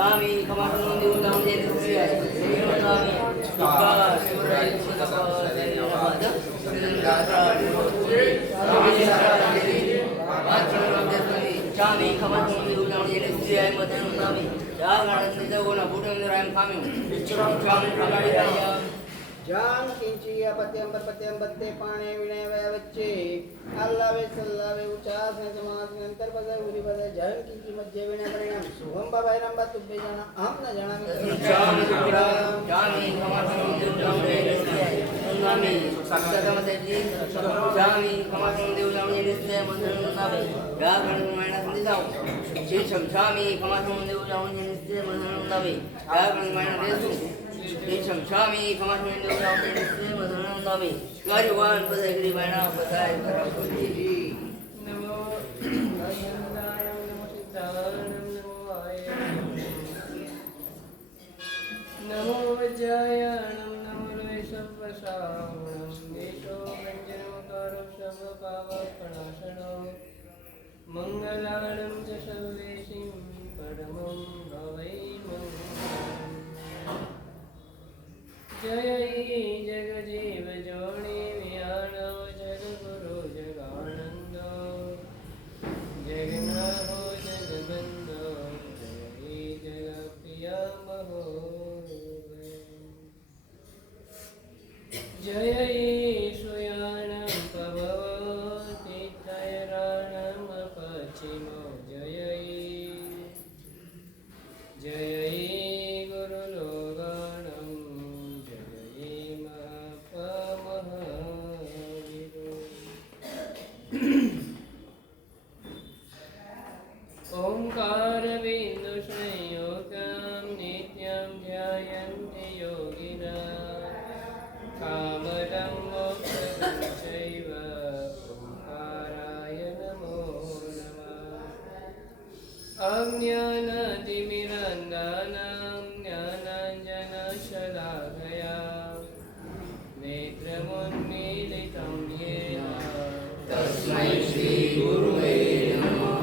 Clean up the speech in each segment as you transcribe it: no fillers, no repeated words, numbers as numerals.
स्वामी कमासनं देवतां देवस्याय स्वामी स्वामी कमासनं देवतां देवस्याय मदनं स्वामी जागरणं देवना बुद्धंदरायं खाम्यं स्वामी प्रगाडिकाय जान किंचिया पत्यं बत्ते पाणे विनय वय वच्चे अल्लावे सल्लावे उचास ने समास ने अंतर पद उरी पद जान किंची मध्य विनय परिणाम शुभम बाबायराम बा तुबे जाना हम न जाना जामी कमासनं देवतां देवस्याय स्वामी सत्सगम देवी जामी कमासनं देवतां देवस्याय मदनं स्वामी जागरणं मायना संदिताव शेषम स्वामी कमासनं देवतां देवस्याय मदनं स्वामी जागरणं मायना देसु शेषम स्वामी कमासनं देवतां देवस्याय मदनं स्वामी गारिवान पदगिरी मायना पदाय करपति नमो नयनदाय नमो सिद्धानम नमो आय नमो वज्रायणम नमो वैशवसावणम देशो व्यञ्जनोकारं सर्वपावपणाशनो मंगलानं च सर्वेषिं परमं भवै मंगलम् जय जगजीव जोनि विहाणो जगगुरु जगानन्दो जगन्नाथो जगबन्धो जय जगप्रिय महो जय ईश्वयानं प्रभवति तैराणं पश्चिमो जय गुरुलोगानं जय महापमहाविदो ओंकारबिन्दुसंयोगं नित्यं ध्यायन्ति योगिनः कामदं मोक्षदं चैव ओंकाराय नमो नमः अज्ञानतिमिरन्दानां ज्ञानाञ्जनशलाकया नेत्रमुन्मीलितं येन तस्मै श्री गुरुवे नमः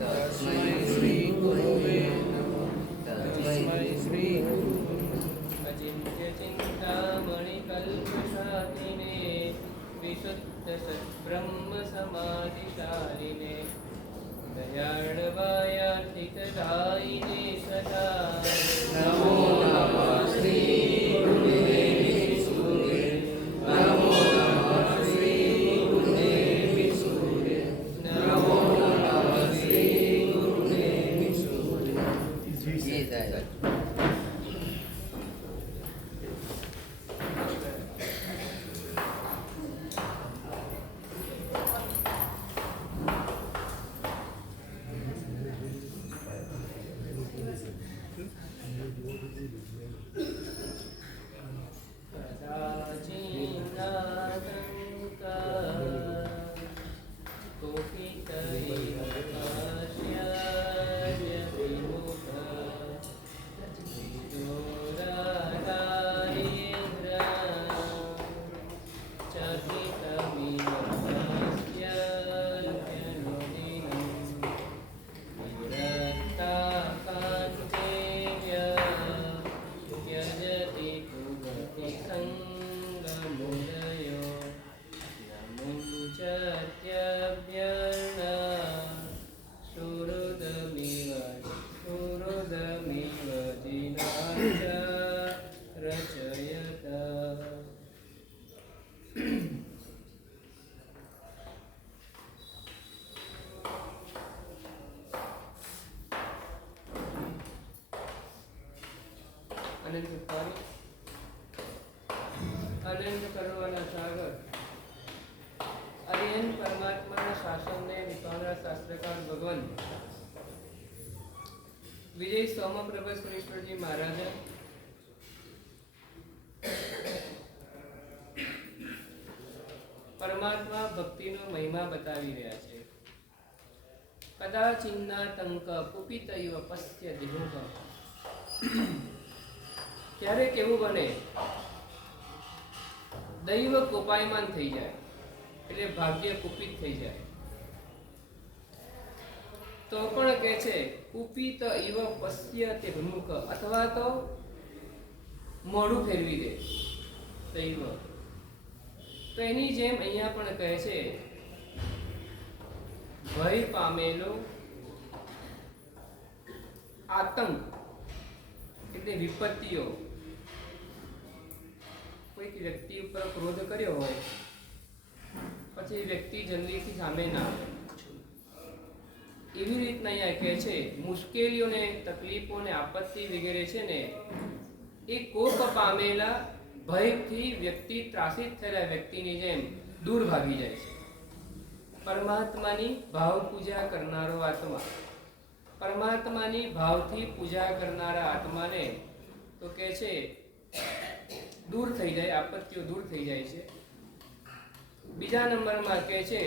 तस्मै श्री गुरुवे नमः तस्मै श्री अचिन्त्यचिन्तामणिकल्पशालिने विशुद्धसद्ब्रह्मसमाधिशालिने दयाळवायार्थिकदायिने सदा नमो नमः श्री गुरुदेवी सूर्ये नमो नमः श्री गुरुदेवी सूर्ये नमो नमः श्री गुरुदेवी सूर्ये ये जाए અનંત પાણી અનંત કરવાના સાગર અરિયન પરમાત્માના શાસનને વિચારનાર શાસ્ત્રકાર ભગવાન વિજય સોમપ્રભ સુરેશ્વરજી મહારાજ પરમાત્મા ભક્તિનો મહિમા બતાવી રહ્યા છે. કદાચિન્ના તંક કુપિતૈવ પશ્ય દેહુઃ. ક્યારેક એવું બને દૈવ કોપાયમાન થઈ જાય એટલે ભાગ્ય કુપિત થઈ જાય. તો પણ કે છે કુપિત ઇવ પશ્યતે વિમુખ, અથવા તો મોઢું ફેરવી દે દૈવ. તો એની જેમ અહીંયા પણ કહે છે ભય પામેલો આતંક એટલે વિપત્તિઓ, કોઈક વ્યક્તિ ઉપર ક્રોધ કર્યો હોય પછી એ વ્યક્તિ જલ્દીથી સામે ના આવે, એવી રીતના અહીંયા કહે છે મુશ્કેલીઓને, તકલીફોને, આપત્તિ વગેરે છે ને એ કોપ પામેલા ભયથી વ્યક્તિ ત્રાસિત થયેલા વ્યક્તિની જેમ દૂર ભાગી જાય છે. પરમાત્માની ભાવ પૂજા કરનારો આત્મા, પરમાત્માની ભાવથી પૂજા કરનારા આત્માને તો કહે છે દૂર થઈ જાય, આપત્તિઓ દૂર થઈ જાય છે. બીજા નંબરમાં કહે છે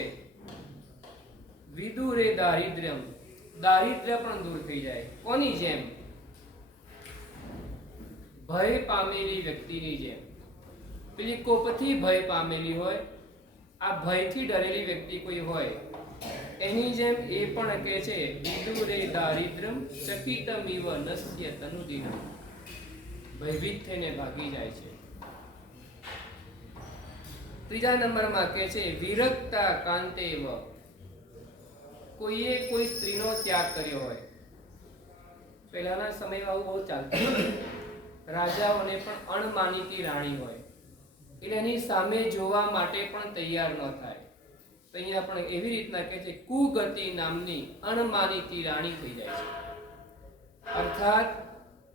વિદુરે દારિદ્ર્યમ, દારિદ્ર્ય પણ દૂર થઈ જાય. કોની જેમ? ભય પામેલી વ્યક્તિની જેમ. પેલી કોપથી ભય પામેલી હોય, આ ભયથી ડરેલી વ્યક્તિ કોઈ હોય એની જેમ એ પણ કહે છે વિદુરે દારિદ્ર્યમ ચકિતમિવ નસ્ય તનુદિનમ, ભયભીત થઈને ભાગી જાય છે. ત્રીજા નંબરમાં કહે છે વિરક્તા કાંતેવ, કોઈએ કોઈ સ્ત્રીનો ત્યાગ કર્યો હોય. પહેલાના સમયમાં આવું બહુ ચાલતું, રાજાઓને પણ અણમાનીતી રાણી હોય એટલે એની સામે જોવા માટે પણ તૈયાર ન થાય. તો અહીંયા પણ એવી રીતના કહે છે કુગતિ નામની અણમાનીતી રાણી થઈ જાય છે, અર્થાત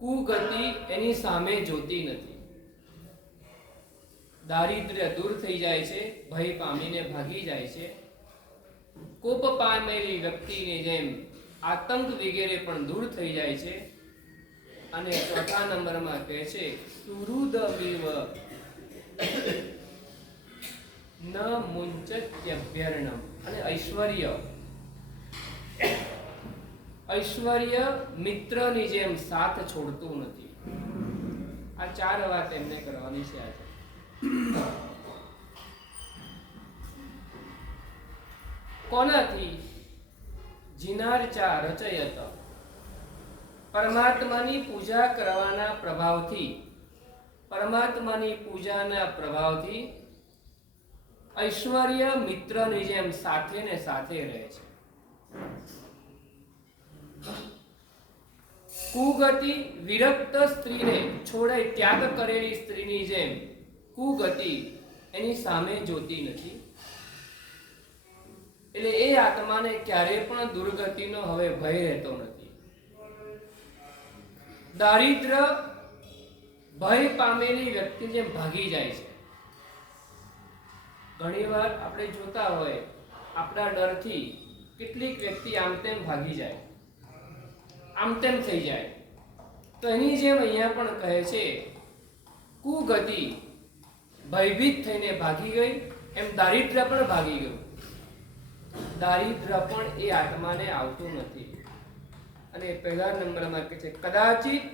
કુગતિ એની સામે જોતી નથી. દારિદ્ર્ય દૂર થઈ જાય છે, ભય પામીને ભાગી જાય છે. કોપ પામેલી વ્યક્તિની જેમ આતંક વગેરે પણ દૂર થઈ જાય છે. અને ચોથા નંબરમાં કહે છે સુહૃદમિવ ન મુંચત્યભ્યર્ણમ, અને ઐશ્વર્ય, ઐશ્વર્ય મિત્રની જેમ સાથ છોડતું નથી. આ ચાર વાત એમને કરવાની છે આજે. કોનાથી? જીનાર્ચા રચયત, પરમાત્માની પૂજા કરવાના પ્રભાવથી, પરમાત્માની પૂજાના પ્રભાવથી ઐશ્વર્ય મિત્રની જેમ સાથે ને સાથે રહે છે. કુગતિ વિરક્ત સ્ત્રીને છોડે ત્યાગ કરેલી સ્ત્રીની જેમ કુગતિ એની સામે જોતી નથી. એટલે એ આત્માને ક્યારે પણ દુર્ગતિનો હવે ભય રહેતો નથી. દારિદ્ર ભય પામેલી વ્યક્તિ જેમ ભાગી જાય છે. ઘણીવાર આપણે જોતા હોય આપણા ડરથી કેટલીક વ્યક્તિ આમ તેમ ભાગી જાય, આમ તેમ થઈ જાય. તો એની જેમ અહીંયા પણ કહે છે કુગતિ ભયભીત થઈને ભાગી ગઈ, એમ દારિદ્ર્ય પણ ભાગી ગયું. દારિદ્ર્ય પણ એ આત્માને આવતું નથી. અને પહેલા નંબરમાં કહે છે કદાચિત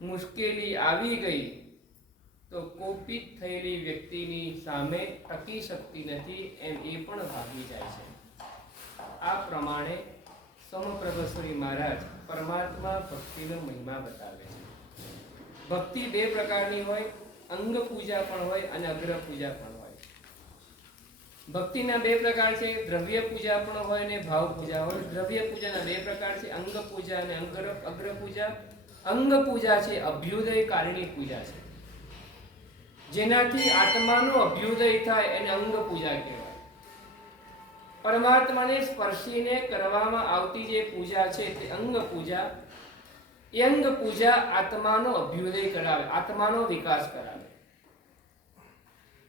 મુશ્કેલી આવી ગઈ તો કોપિત થયેલી વ્યક્તિની સામે ટકી શકતી નથી, એમ એ પણ ભાગી જાય છે. આ પ્રમાણે સમપ્રભશ્રી મહારાજ પરમાત્મા ભક્તિનો મહિમા બતાવે છે. ભક્તિ બે પ્રકારની હોય, અંગ પૂજા પણ હોય અને અગ્ર પૂજા પણ હોય. ભક્તિના બે પ્રકાર છે, દ્રવ્ય પૂજા પણ હોય અને ભાવ પૂજા હોય. દ્રવ્ય પૂજાના બે પ્રકાર છે, અંગ પૂજા અને અગ્ર પૂજા. અંગ પૂજા છે અભ્યુદય કારણી પૂજા છે, જેનાથી આત્માનો અભ્યુદય થાય એને અંગ પૂજા કહેવાય. પરમાત્માને સ્પર્શીને કરવામાં આવતી જે પૂજા છે તે અંગ પૂજા. એ અંગ પૂજા આત્માનો અભ્યુદય કરાવે, આત્માનો વિકાસ કરાવે.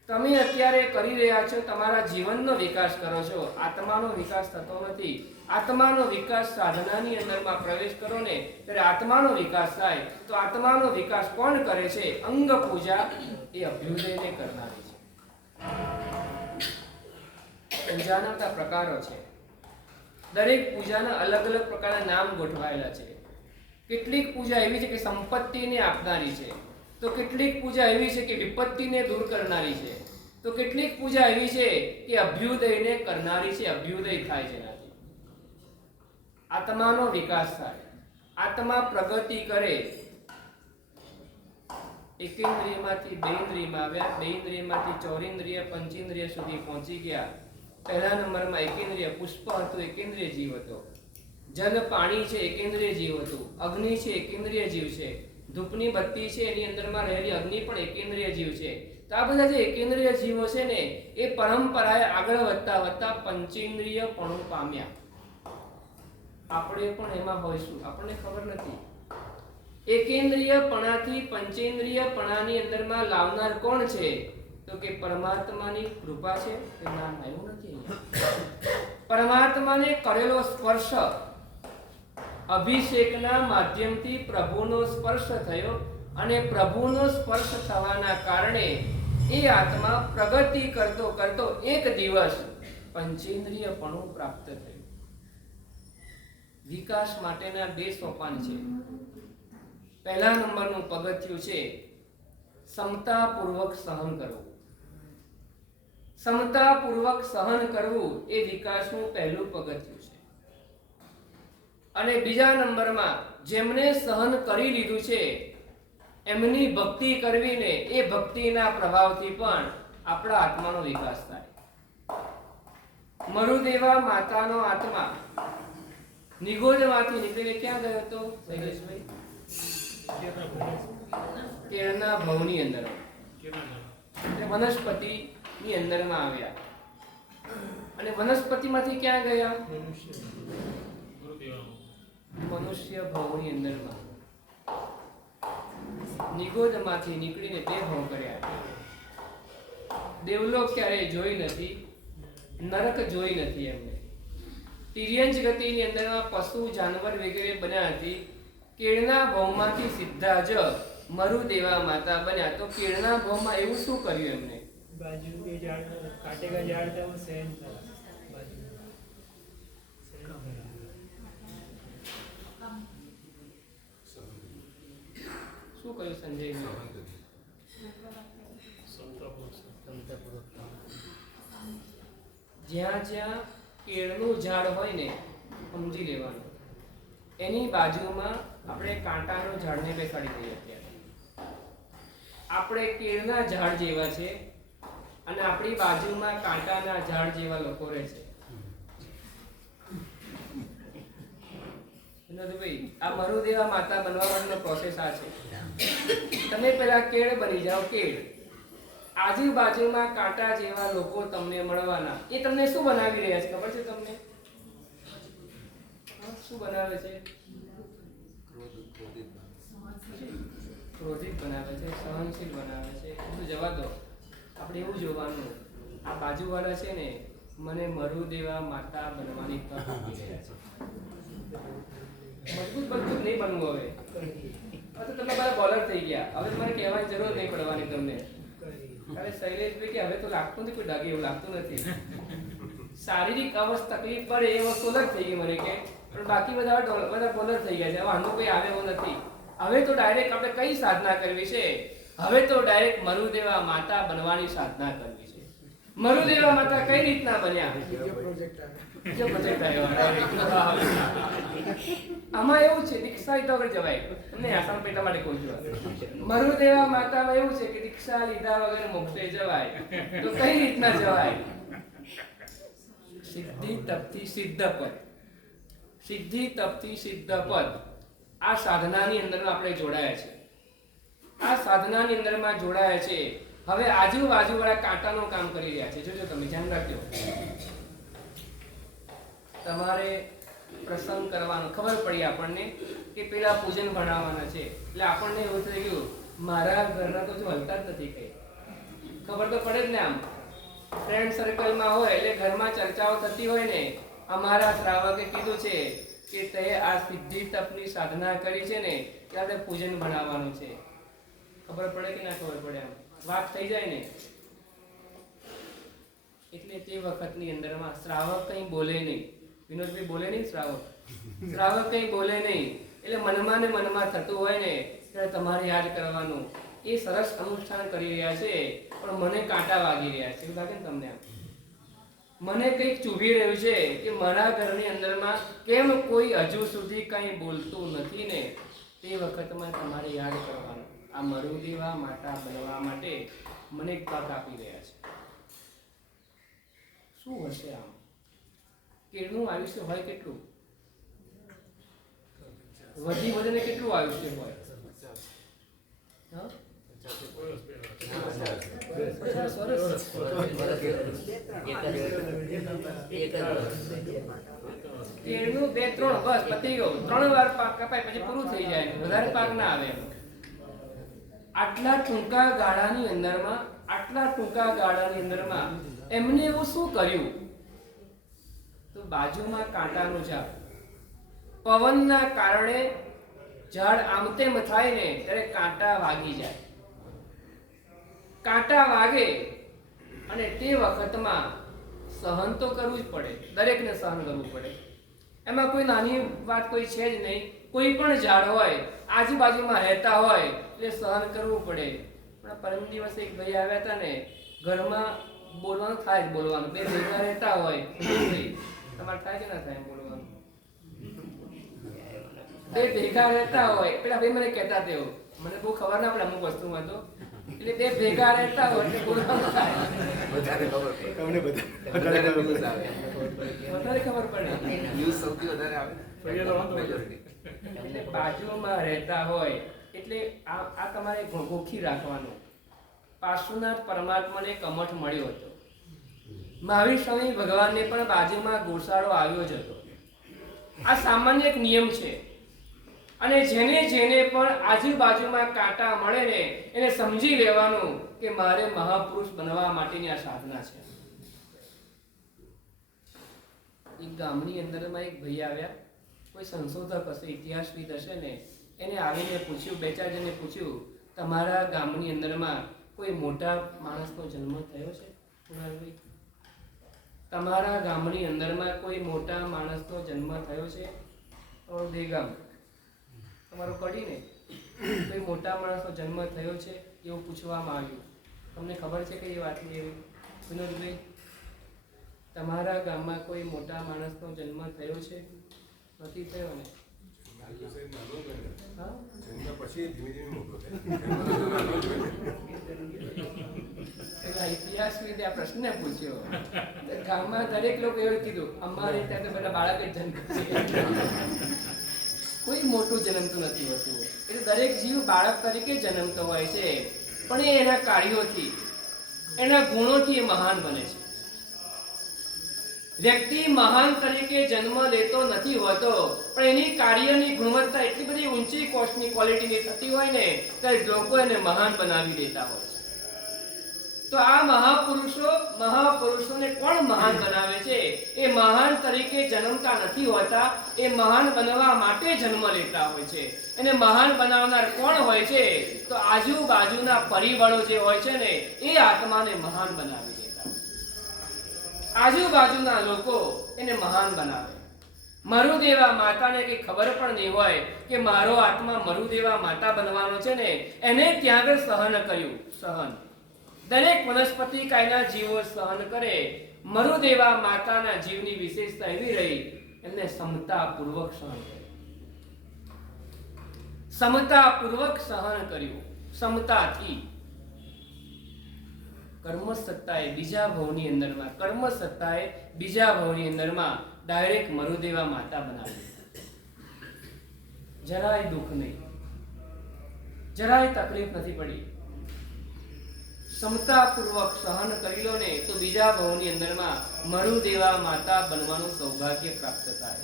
તમે અત્યારે કરી રહ્યા છો, તમારા જીવનનો વિકાસ કરો છો, આત્માનો વિકાસ થતો નથી. આત્માનો વિકાસ સાધનાની અંદરમાં પ્રવેશ કરો ને ત્યારે આત્માનો વિકાસ થાય. તો આત્માનો વિકાસ કોણ કરે છે? અંગ પૂજા એ અભ્યુદયને કરનારી છે. પૂજાના પ્રકારો છે, દરેક પૂજાના અલગ અલગ પ્રકારના નામ ગોઠવાયેલા છે. કેટલીક પૂજા એવી છે કે સંપત્તિને આપનારી છે, તો કેટલીક પૂજા એવી છે કે વિપત્તિને દૂર કરનારી છે, તો કેટલીક પૂજા એવી છે કે અભ્યુદયને કરનારી છે, અભ્યુદય થાય જેનાથી. આત્માનો વિકાસ થાય, આત્મા પ્રગતિ કરે. એકેન્દ્રિયમાંથી બેન્દ્રિયમાં આવ્યા, બેન્દ્રિયમાંથી ચોરેન્દ્રિય પંચેન્દ્રિય સુધી પહોંચી ગયા. પહેલા નંબરમાં એકેન્દ્રિય પુષ્પ હતું, એકેન્દ્રિય જીવ હતો. જલ પાણી છે, એકેન્દ્રિય જીવ હતું. અગ્નિ છે, એકેન્દ્રિય જીવ છે. ધૂપની બત્તી છે, એની અંદરમાં રહેલી અગ્નિ પણ એકેન્દ્રિય જીવ છે. તો આ બધા જે એકેન્દ્રિય જીવો છે ને, એ પરંપરાએ આગળ વધતા વધતા પંચેન્દ્રિયપણું પામ્યા. આપણે પણ એમાં હોઈશું, આપણને ખબર નથી. એકેન્દ્રિયપણાથી પંચેન્દ્રિયપણાની અંદરમાં લાવનાર કોણ છે? તો કે પરમાત્માની કૃપા છે. કે ના, એવું નથી. પરમાત્માને કરેલો સ્પર્શ, અભિષેકના માધ્યમથી પ્રભુનો સ્પર્શ થયો અને પ્રભુનો સ્પર્શ થવાના કારણે એ આત્મા પ્રગતિ કરતો કરતો એક દિવસ પંચેન્દ્રિયપણું પ્રાપ્ત થયું. વિકાસ માટેના 2 સોપાન છે. પહેલા નંબરનું પગથિયું છે સમતાપૂર્વક સહન કરવું. સમતાપૂર્વક સહન કરવું એ વિકાસનું પહેલું પગથિયું છે. અને બીજા નંબરમાં જેમને સહન કરી લીધું છે એમની ભક્તિ કરવીને એ ભક્તિના પ્રભાવથી પણ આપણા આત્માનો વિકાસ થાય. મરુદેવા માતાનો આત્મા નિગોદમાંથી નીકળીને ક્યાં ગયો હતો શૈલેષભાઈ? કેળના ભવની અંદર, વનસ્પતિની અંદરમાં આવ્યા. અને વનસ્પતિમાંથી ક્યાં ગયા? મનુષ્ય ભવની અંદરમાં. નિગોદમાંથી નીકળીને 2 ભવ કર્યા. દેવલોક ક્યારેય જોઈ નથી, નરક જોઈ નથી એમને. તિર્યંચ ગતિની અંદરમાં પશુ જાનવર વગેરે બન્યા હતી. કેળના ભવમાંથી સીધા જ મરુદેવા માતા બન્યા. તો કેળના ભવમાં એવું શું કર્યું એમને? બાજુ એ ઝાડ કાટેગા ઝાડ था वो सहन था बाजू શું કહ્યું સંજય? જ્યાં જ્યાં કેળનું ઝાડ હોય ને, સમજી લેવાનું એની બાજુમાં આપણે કાંટાનું ઝાડને બેસાડી દઈએ. અત્યારે આપણે કેળના ઝાડ જેવા છે અને આપણી બાજુમાં કાંટાના ઝાડ જેવા લોકો રહે છે. ભાઈ, આ મરુદેવા માતા બનવા માટેનો પ્રોસેસ આ છે. તમે પેલા કેળ બની જાઓ, કેળ. આજુબાજુમાં કાંટા જેવા લોકો તમને મળવાના. એ તમને શું બનાવી રહ્યા છે ખબર છે તમને? શું બનાવે છે? ક્રોધિત બનાવે છે, સહનશીલ બનાવે છે. બધું જવા દો, આપણે એવું જોવાનું આ બાજુવાળા છે ને મને મરુદેવા માતા બનવાની તક આપી રહ્યા છે. મજબૂત નહીં બનવું. હવે તો તમે બધા બોલર થઈ ગયા. હવે તમારે કહેવાની જરૂર નહીં પડવાની તમને. અરે શૈલેષભાઈ કે હવે તો લાગતું નથી કોઈ ડાગે, એવું લાગતું નથી. શારીરિક તકલીફ પડે એ વસ્તુ અલગ થઈ ગઈ મને કે, પણ બાકી બધા બોલર થઈ ગયા છે. હવે આનું કોઈ આવે એવું નથી. હવે તો ડાયરેક્ટ આપણે કઈ સાધના કરવી છે? હવે તો ડાયરેક્ટ મરુદેવા માતા બનવાની સાધના કરવી છે. મરુદેવા માતા કઈ રીતના બન્યા? આમાં એવું છે દીક્ષા લીધા વગર જવાય. તમને આસામ પેટા માટે કહું છું. મરુદેવા માતામાં એવું છે કે દીક્ષા લીધા વગર મોક્ષે જવાય. તો કઈ રીતના જવાય? સિદ્ધિ તપથી સિદ્ધ પદ. સિદ્ધિ તપથી સિદ્ધ પદ. આ સાધનાની અંદર આપણે જોડાયા છે. આ સાધનાની અંદરમાં જોડાયા છે. હવે આજુબાજુ વાળા કાંટાનું કામ કરી રહ્યા છે. જોજો, તમે ધ્યાન રાખજો. તમારે પ્રસંગ કરવાનો ખબર પડી આપણને કે પેલા પૂજન ભણાવવાના છે. એટલે આપણને એવું થઈ ગયું મારા ઘરના તો હલતા જ નથી. કઈ ખબર તો પડે જ ને. આમ ફ્રેન્ડ સર્કલમાં હોય એટલે ઘરમાં ચર્ચાઓ થતી હોય ને, અમારા શ્રાવકે કીધું છે કે તે આ સિદ્ધિ તપની સાધના કરી છે ને ત્યારે પૂજન ભણાવવાનું છે. ખબર પડે કે ના ખબર પડે? આમ વાત થઈ જાય ને. એટલે તે વખતની અંદરમાં શ્રાવક કંઈ બોલે નહીં. વિનોદભાઈ બોલે નહીં. શ્રાવક કંઈ બોલે નહીં. એટલે મનમાં ને મનમાં થતું હોય ને ત્યારે તમારે યાદ કરવાનું એ સરસ અનુષ્ઠાન કરી રહ્યા છે પણ મને કાંટા વાગી રહ્યા છે. એવું લાગે ને તમને? મને કંઈક ચૂભી રહ્યું છે કે મારા ઘરની અંદરમાં કેમ કોઈ હજુ સુધી કંઈ બોલતું નથી ને, તે વખતમાં તમારે યાદ કરવાનું આ મરુદેવા માતા બનવા માટે મને એક તક આપી રહ્યા છે. શું હશે આમ? કેળનું આયુષ્ય હોય કેટલું? વધી વધીને કેટલું આયુષ્ય હોય? હા? 50 વર્ષ. કેળનું 2-3 બસ પતી ગયું. 3 વાર પાક કપાય પછી પૂરું થઈ જાય, વધારે પાક ના આવે. આટલા ટૂંકા ગાળાની અંદરમાં એમને એવું શું કર્યું? તો બાજુમાં કાંટાનું ઝાડ, પવનના કારણે ઝાડ આમ તેમ થાય ને ત્યારે કાંટા વાગી જાય. કાંટા વાગે અને તે વખતમાં સહન તો કરવું જ પડે, દરેકને સહન કરવું પડે. એમાં કોઈ નાની વાત કોઈ છે જ નહીં. કોઈ પણ ઝાડ હોય, આજુબાજુમાં રહેતા હોય એટલે સહન કરવું પડે. પણ પરમ દિવસે એક ભાઈ આવ્યા હતા ને, ઘરમાં બોલવાનું થાય જ બોલવાનું. બે ભેગા રહેતા હોય, તમારે થાય કે ના થાય બોલવાનું? બે ભેગા રહેતા હોય, પેલા ભાઈ મને કહેતા તેઓ, મને બહુ ખબર ના પડે અમુક વસ્તુમાં તો, એટલે બે ભેગા રહેતા હોય એટલે બોલવાનું થાય. વધારે ખબર પડે. એટલે બાજુમાં રહેતા હોય એટલે આ તમારે ગોખી રાખવાનું. પાર્શ્વનાથ પરમાત્માને કમઠ મળ્યો હતો. મહાવીર સ્વામી ભગવાનને પણ બાજુમાં ગોસાળો આવ્યો જ હતો. આ સામાન્ય એક નિયમ છે. અને જેને પણ આજુબાજુમાં કાંટા મળે ને એને સમજી લેવાનું કે મારે મહાપુરુષ બનવા માટેની આ સાધના છે. એક ગામની અંદરમાં એક ભાઈ આવ્યા, કોઈ સંશોધક હશે, ઇતિહાસવિદ હશે ને, એને આવીને પૂછ્યું, 2-4 જણે પૂછ્યું, તમારા ગામની અંદરમાં કોઈ મોટા માણસનો જન્મ થયો છે? કુણાલભાઈ, તમારા ગામની અંદરમાં કોઈ મોટા માણસનો જન્મ થયો છે? તમારું દેગામ, તમારું કડીને કોઈ મોટા માણસનો જન્મ થયો છે એવું પૂછવામાં આવ્યું. તમને ખબર છે કે એ વાતની એવી? વિનોદભાઈ, તમારા ગામમાં કોઈ મોટા માણસનો જન્મ થયો છે? નથી થયો ને? ઇતિહાસવિદે આ પ્રશ્ન પૂછ્યો. ગામમાં દરેક લોકો એવું કીધું, અમારે ત્યાં તો બધા બાળક જ જન્મ છે, કોઈ મોટું જન્મતું નથી હોતું. એટલે દરેક જીવ બાળક તરીકે જન્મતો હોય છે, પણ એ એના કાર્યોથી, એના ગુણોથી એ મહાન બને છે. વ્યક્તિ મહાન તરીકે જન્મ લેતો નથી હોતો, પણ એની કાર્યની ગુણવત્તા એટલી બધી ઊંચી કોસ્ટની ક્વોલિટીની થતી હોય ને ત્યારે લોકો એને મહાન બનાવી દેતા હોય છે. તો આ મહાપુરુષોને કોણ મહાન બનાવે છે? એ મહાન તરીકે જન્મતા નથી હોતા, એ મહાન બનવા માટે જન્મ લેતા હોય છે. એને મહાન બનાવનાર કોણ હોય છે? તો આજુબાજુના પરિબળો જે હોય છે ને એ આત્માને મહાન બનાવી દેતા. આજુબાજુના લોકો એને મહાન બનાવે. મરુદેવા માતાને કઈ ખબર પણ નહીં હોય કે મારો આત્મા મરુદેવા માતા બનવાનો છે ને, એને ત્યાં આગળ સહન કર્યું. સહન દરેક વનસ્પતિ કાયના જીવો સહન કરે. મરુદેવા માતાના જીવની વિશેષતા એવી રહી, એમને સમતાપૂર્વક સહન કર્યું. સમતાપૂર્વક સહન કર્યું, સમતાથી. કર્મ સત્તાએ બીજા ભવની અંદરમાં ડાયરેક્ટ મરુદેવા માતા બનાવી. જરાય દુઃખ નહીં, જરાય તકલીફ નથી પડી. સમતાપૂર્વક સહન કરી લો ને તો બીજા ભવની અંદરમાં મરુદેવા માતા બનવાનું સૌભાગ્ય પ્રાપ્ત થાય.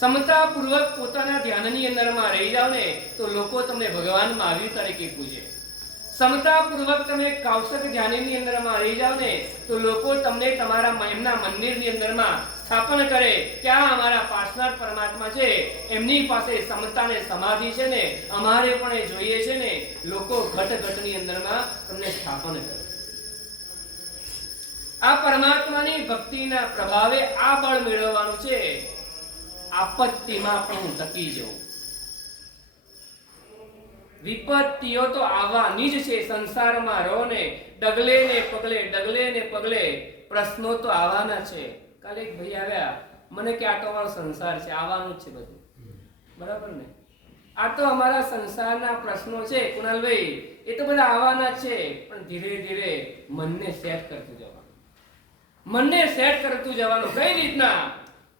સમતાપૂર્વક પોતાના ધ્યાનની અંદરમાં રહી જાવ ને તો લોકો તમને ભગવાન મહાવીર તરીકે પૂજે. સમતાપૂર્વક તમે કૌશક ધ્યાનની અંદરમાં રહી જાવ ને તો લોકો તમને તમારા એમના મંદિરની અંદરમાં સ્થાપન કરે કે આ અમારા પાર્ષનાથ પરમાત્મા છે, એમની પાસે સમતા ને સમાધિ છે ને, અમારે પણ એ જોઈએ છે ને. લોકો ઘટની અંદરમાં તમને સ્થાપન કરે. આ પરમાત્માની ભક્તિના પ્રભાવે આ બળ મેળવવાનું છે. આપત્તિમાં પણ હું ટકી જઉં. વિપત્તિઓ તો આવવાની જ છે. સંસારમાં રહો ને ડગલે ને પગલે પ્રશ્નો તો આવવાના છે. કાલે એક ભાઈ આવ્યા, મને કે આ તો અમારો સંસાર છે, આવવાનું જ છે બધું, બરાબર ને? આ તો અમારા સંસારના પ્રશ્નો છે કુણાલભાઈ, એ તો બધા આવવાના છે, પણ ધીરે ધીરે મનને સેટ કરતું જવાનું. મનને સેટ કરતું જવાનું. કઈ રીતના?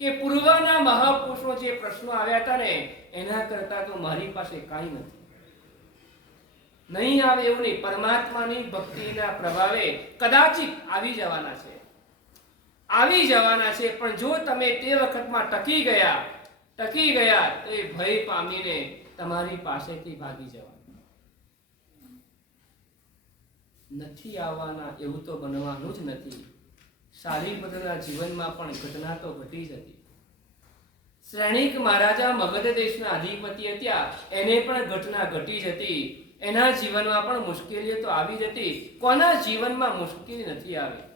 કે પૂર્વના મહાપુરુષો જે પ્રશ્નો આવ્યા હતા ને, એના કરતા તો મારી પાસે કાંઈ નથી. નહીં આવે એવું નહીં, પરમાત્માની ભક્તિના પ્રભાવે કદાચિત આવી જવાના છે, આવી જવાના છે. પણ જો તમે તે વખતમાં ટકી ગયા તો એ ભય પામીને તમારી પાસેથી ભાગી જવાના. નથી આવવાના એવું તો બનવાનું જ નથી. શાલિગ્રામના જીવનમાં પણ ઘટના તો ઘટી જ હતી. શ્રેણિક મહારાજા મગધ દેશના અધિપતિ હતા, એને પણ ઘટના ઘટી જ હતી. એના જીવનમાં પણ મુશ્કેલીઓ તો આવી જ હતી. કોના જીવનમાં મુશ્કેલી નથી આવી?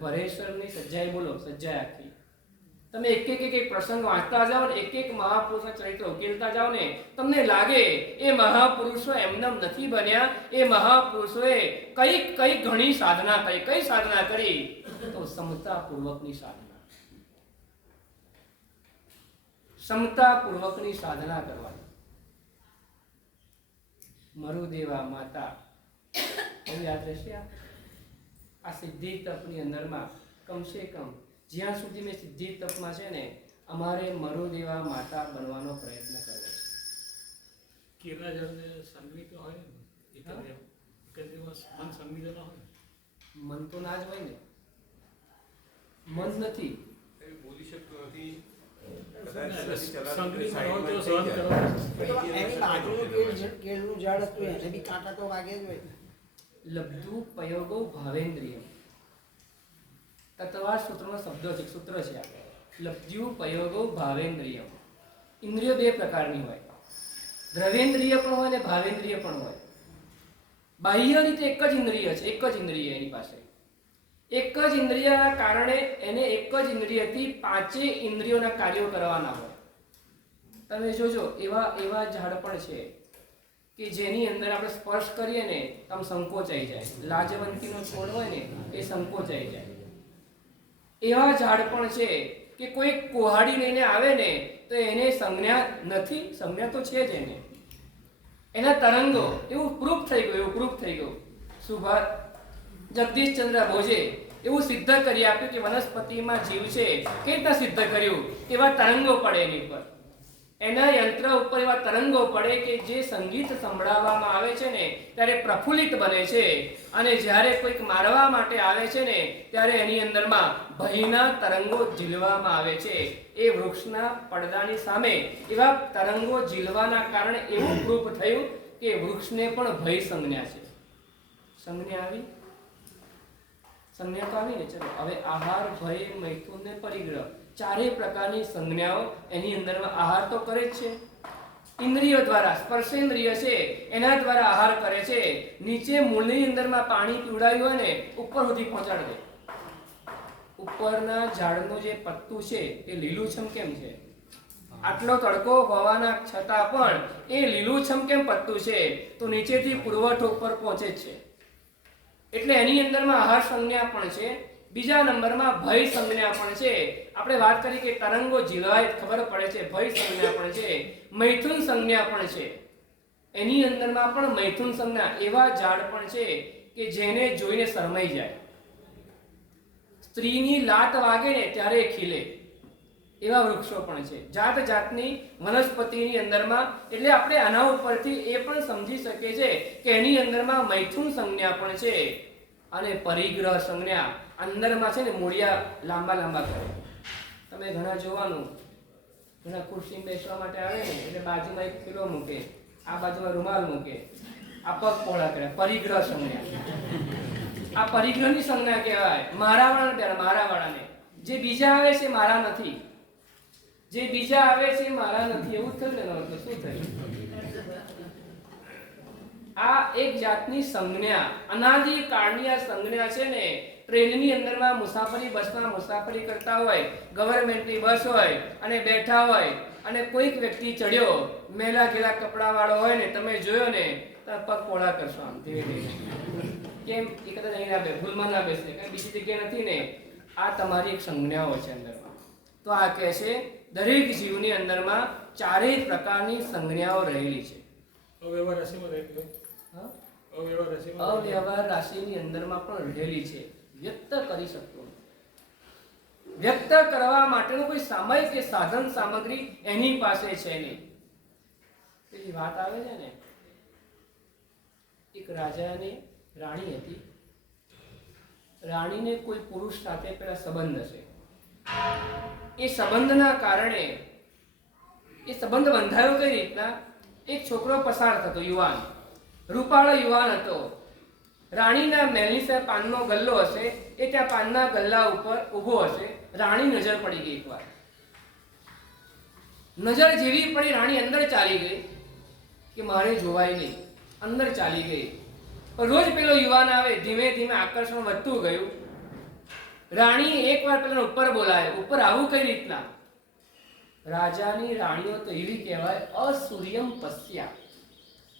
ભરેશ્વરની સજ્જાઈ બોલો, સજ્જાઈ આખી. તમે એક એક પ્રસંગ વાંચતા જાઓ ને, એક મહાપુરુષના ચરિત્ર ઉકેલતા જાઓ ને, તમને લાગે એ મહાપુરુષો એમનેમ નથી બન્યા. એ મહાપુરુષોએ કઈ ઘણી સાધના કરી. કઈ સાધના કરી? તો સમતાપૂર્વકની સાધના. સમતાપૂર્વકની સાધના કરવાની. મરુદેવા માતા યાદ રહેશે. આ સિદ્ધિ તપની અંદરમાં કમસે કમ જ્યાં સુધી મેં સિદ્ધિ તપમાં છે ને, અમારે મરુદેવા માતા બનવાનો પ્રયત્ન કરવો છે. કેરલા જળને સંગીત હોય ને, એક દિવસ મન સંગીત ન હોય, મન તો ના જ હોય ને, મન નથી બોલી શકતો નથી. સંગીત હોય તો સહન કરો. એની બાજુનું કેળનું ઝાડ હતું, એને બી કાંટા તો વાગે જ હોય. લબ્ધુ પયોગો ભાવેન્દ્રિય તત્વા સૂત્રનો શબ્દ છે, સૂત્ર છે આ. લબ્ધ્યુ પયોગો ભાવેન્દ્રિય. ઇન્દ્રિયો બે પ્રકારની હોય, દ્રવેન્દ્રિય પણ હોય ને ભાવેન્દ્રિય પણ હોય. બાહ્ય રીતે એક જ ઇન્દ્રિય છે, એક જ ઇન્દ્રિય એની પાસે. એક જ ઇન્દ્રિયના કારણે એને એક જ ઇન્દ્રિયથી પાંચેય ઇન્દ્રિયોના કાર્યો કરવાના હોય. તમે જોજો એવા ઝાડ પણ છે કે જેની અંદર આપણે સ્પર્શ કરીએ ને તો આમ સંકોચાઈ જાય. લાજવંતીનો છોડ હોય ને એ સંકોચાઈ જાય. એવા ઝાડ પણ છે કે કોઈ કોહાડી લઈને આવે ને તો એને સંજ્ઞા નથી, સંજ્ઞા તો છે જ એને. એના તરંગો એવું પ્રૂફ થઈ ગયું. સુભાષ જગદીશચંદ્ર બોઝે એવું સિદ્ધ કરી આપ્યું કે વનસ્પતિમાં જીવ છે. કેવી રીતના સિદ્ધ કર્યું? એવા તરંગો પડે એની પર, એના યંત્ર ઉપર એવા તરંગો પડે કે જે સંગીત સંભળાવવામાં આવે છે ને ત્યારે પ્રફુલ્લિત બને છે, અને જ્યારે કોઈક મારવા માટે આવે છે ને ત્યારે એની અંદરમાં ભયના તરંગો ઝીલવામાં આવે છે. એ વૃક્ષના પડદાની સામે એવા તરંગો ઝીલવાના કારણે એવું પ્રૂફ થયું કે વૃક્ષને પણ ભય સંજ્ઞા છે. સંજ્ઞા આવી, સંજ્ઞા તો આવી ને. ચલો હવે આહાર, ભય, મૈથુન ને પરિગ્રહ, ચારેય પ્રકારની સંજ્ઞાઓ એની અંદરમાં આહાર તો કરે જ છે. ઇન્દ્રિયો દ્વારા, સ્પર્શેન્દ્રિય છે એના દ્વારા આહાર કરે છે. નીચે મૂળની અંદરમાં પાણી પીવડાવ્યું હોય ને ઉપર સુધી પહોંચાડી દે. ઉપરના ઝાડનું જે પત્તું છે એ લીલુંછમ કેમ છે? આટલો તડકો હોવાના છતાં પણ એ લીલુંછમ કેમ પત્તું છે? તો નીચેથી પુરવઠો ઉપર પહોંચે જ છે. એટલે એની અંદરમાં આહાર સંજ્ઞા પણ છે. બીજા નંબરમાં ભય સંજ્ઞા પણ છે. આપણે વાત કરી કે તરંગો ઝીલવાય ખબર પડે છે, ભય સંજ્ઞા પણ છે. મૈથુન સંજ્ઞા પણ છે. એની અંદરમાં પણ મૈથુન સંજ્ઞા. એવા ઝાડ પણ છે કે જેને જોઈને શરમાઈ જાય. સ્ત્રીની લાત વાગે ને ત્યારે ખીલે, એવા વૃક્ષો પણ છે. જાત જાતની વનસ્પતિની અંદરમાં. એટલે આપણે આના ઉપરથી એ પણ સમજી શકીએ છે કે એની અંદરમાં મૈથુન સંજ્ઞા પણ છે અને પરિગ્રહ સંજ્ઞા. અંદરમાં છે ને મૂળિયા લાંબા કરે. તમે ઘણા જોવાનું, ઘણા ખુરશી બેસવા માટે આવે ને એટલે બાજુમાં એક કિલો મૂકે, આ બાજુમાં રૂમાલ મૂકે, આ પગ પહોળા કરે. પરિગ્રહ સંજ્ઞા. આ પરિગ્રહની સંજ્ઞા કહેવાય. મારા વાળાને. જે બીજા આવે છે મારા નથી, જે બીજા આવે છે મારા નથી, એવું થયું ને. શું થયું? આ એક જાતની સંજ્ઞા, અનાદિ કાળની આ સંજ્ઞા છે ને. ટ્રેનની અંદરમાં મુસાફરી, બસમાં મુસાફરી કરતા હોય, ગવર્મેન્ટની બસ હોય અને બેઠા હોય અને કોઈક વ્યક્તિ ચડ્યો, મેલા ઘેલા કપડા વાળો હોય ને, તમે જોયો ને તો પગ પોળા કરશો આમ ધીરે ધીરે. કેમ એ કદાચ અહીં ના બે ભૂલમાં ના બેસે કઈ બીજી જગ્યાએ નથી ને, આ તમારી એક સંજ્ઞાઓ છે અંદરમાં. તો આ કહે છે દરેક જીવની અંદરમાં ચારેય પ્રકારની સંજ્ઞાઓ રહેલી છે. અવ્યવહાર રાશિમાં રહેલી હોય. હા? અવ્યવહાર રાશિમાં અવ્યવહાર રાશિની અંદરમાં પણ રહેલી છે, વ્યક્ત કરી શકતો નથી. વ્યક્ત કરવા માટેનું કોઈ સામય કે સાધન સામગ્રી એની પાસે છે નહીં. પેલી વાત આવે છે ને, એક રાજાની રાણી હતી. રાણીને કોઈ પુરુષ સાથે પેલા સંબંધ હશે. એ સંબંધના કારણે એ સંબંધ બંધાયો કઈ રીતના, એક છોકરો પસાર થતો, યુવાન, રૂપાળો યુવાન હતો. રાણીના મહેલની સામે પાનનો ગલ્લો હશે, એ ત્યાં પાનના ગલ્લા ઉપર ઊભો હશે. રાણી નજર પડી ગઈ. એકવાર નજર જેવી પડી, રાણી અંદર ચાલી ગઈ કે મારે જોવાય નહીં, અંદર ચાલી ગઈ. રોજ પેલો યુવાન આવે, ધીમે ધીમે આકર્ષણ વધતું ગયું. રાણી એકવાર પેલા ઉપર બોલાય, ઉપર આવું કઈ રીતના? રાજાની રાણીઓ તો એવી કહેવાય અસૂર્યમ પશ્યા,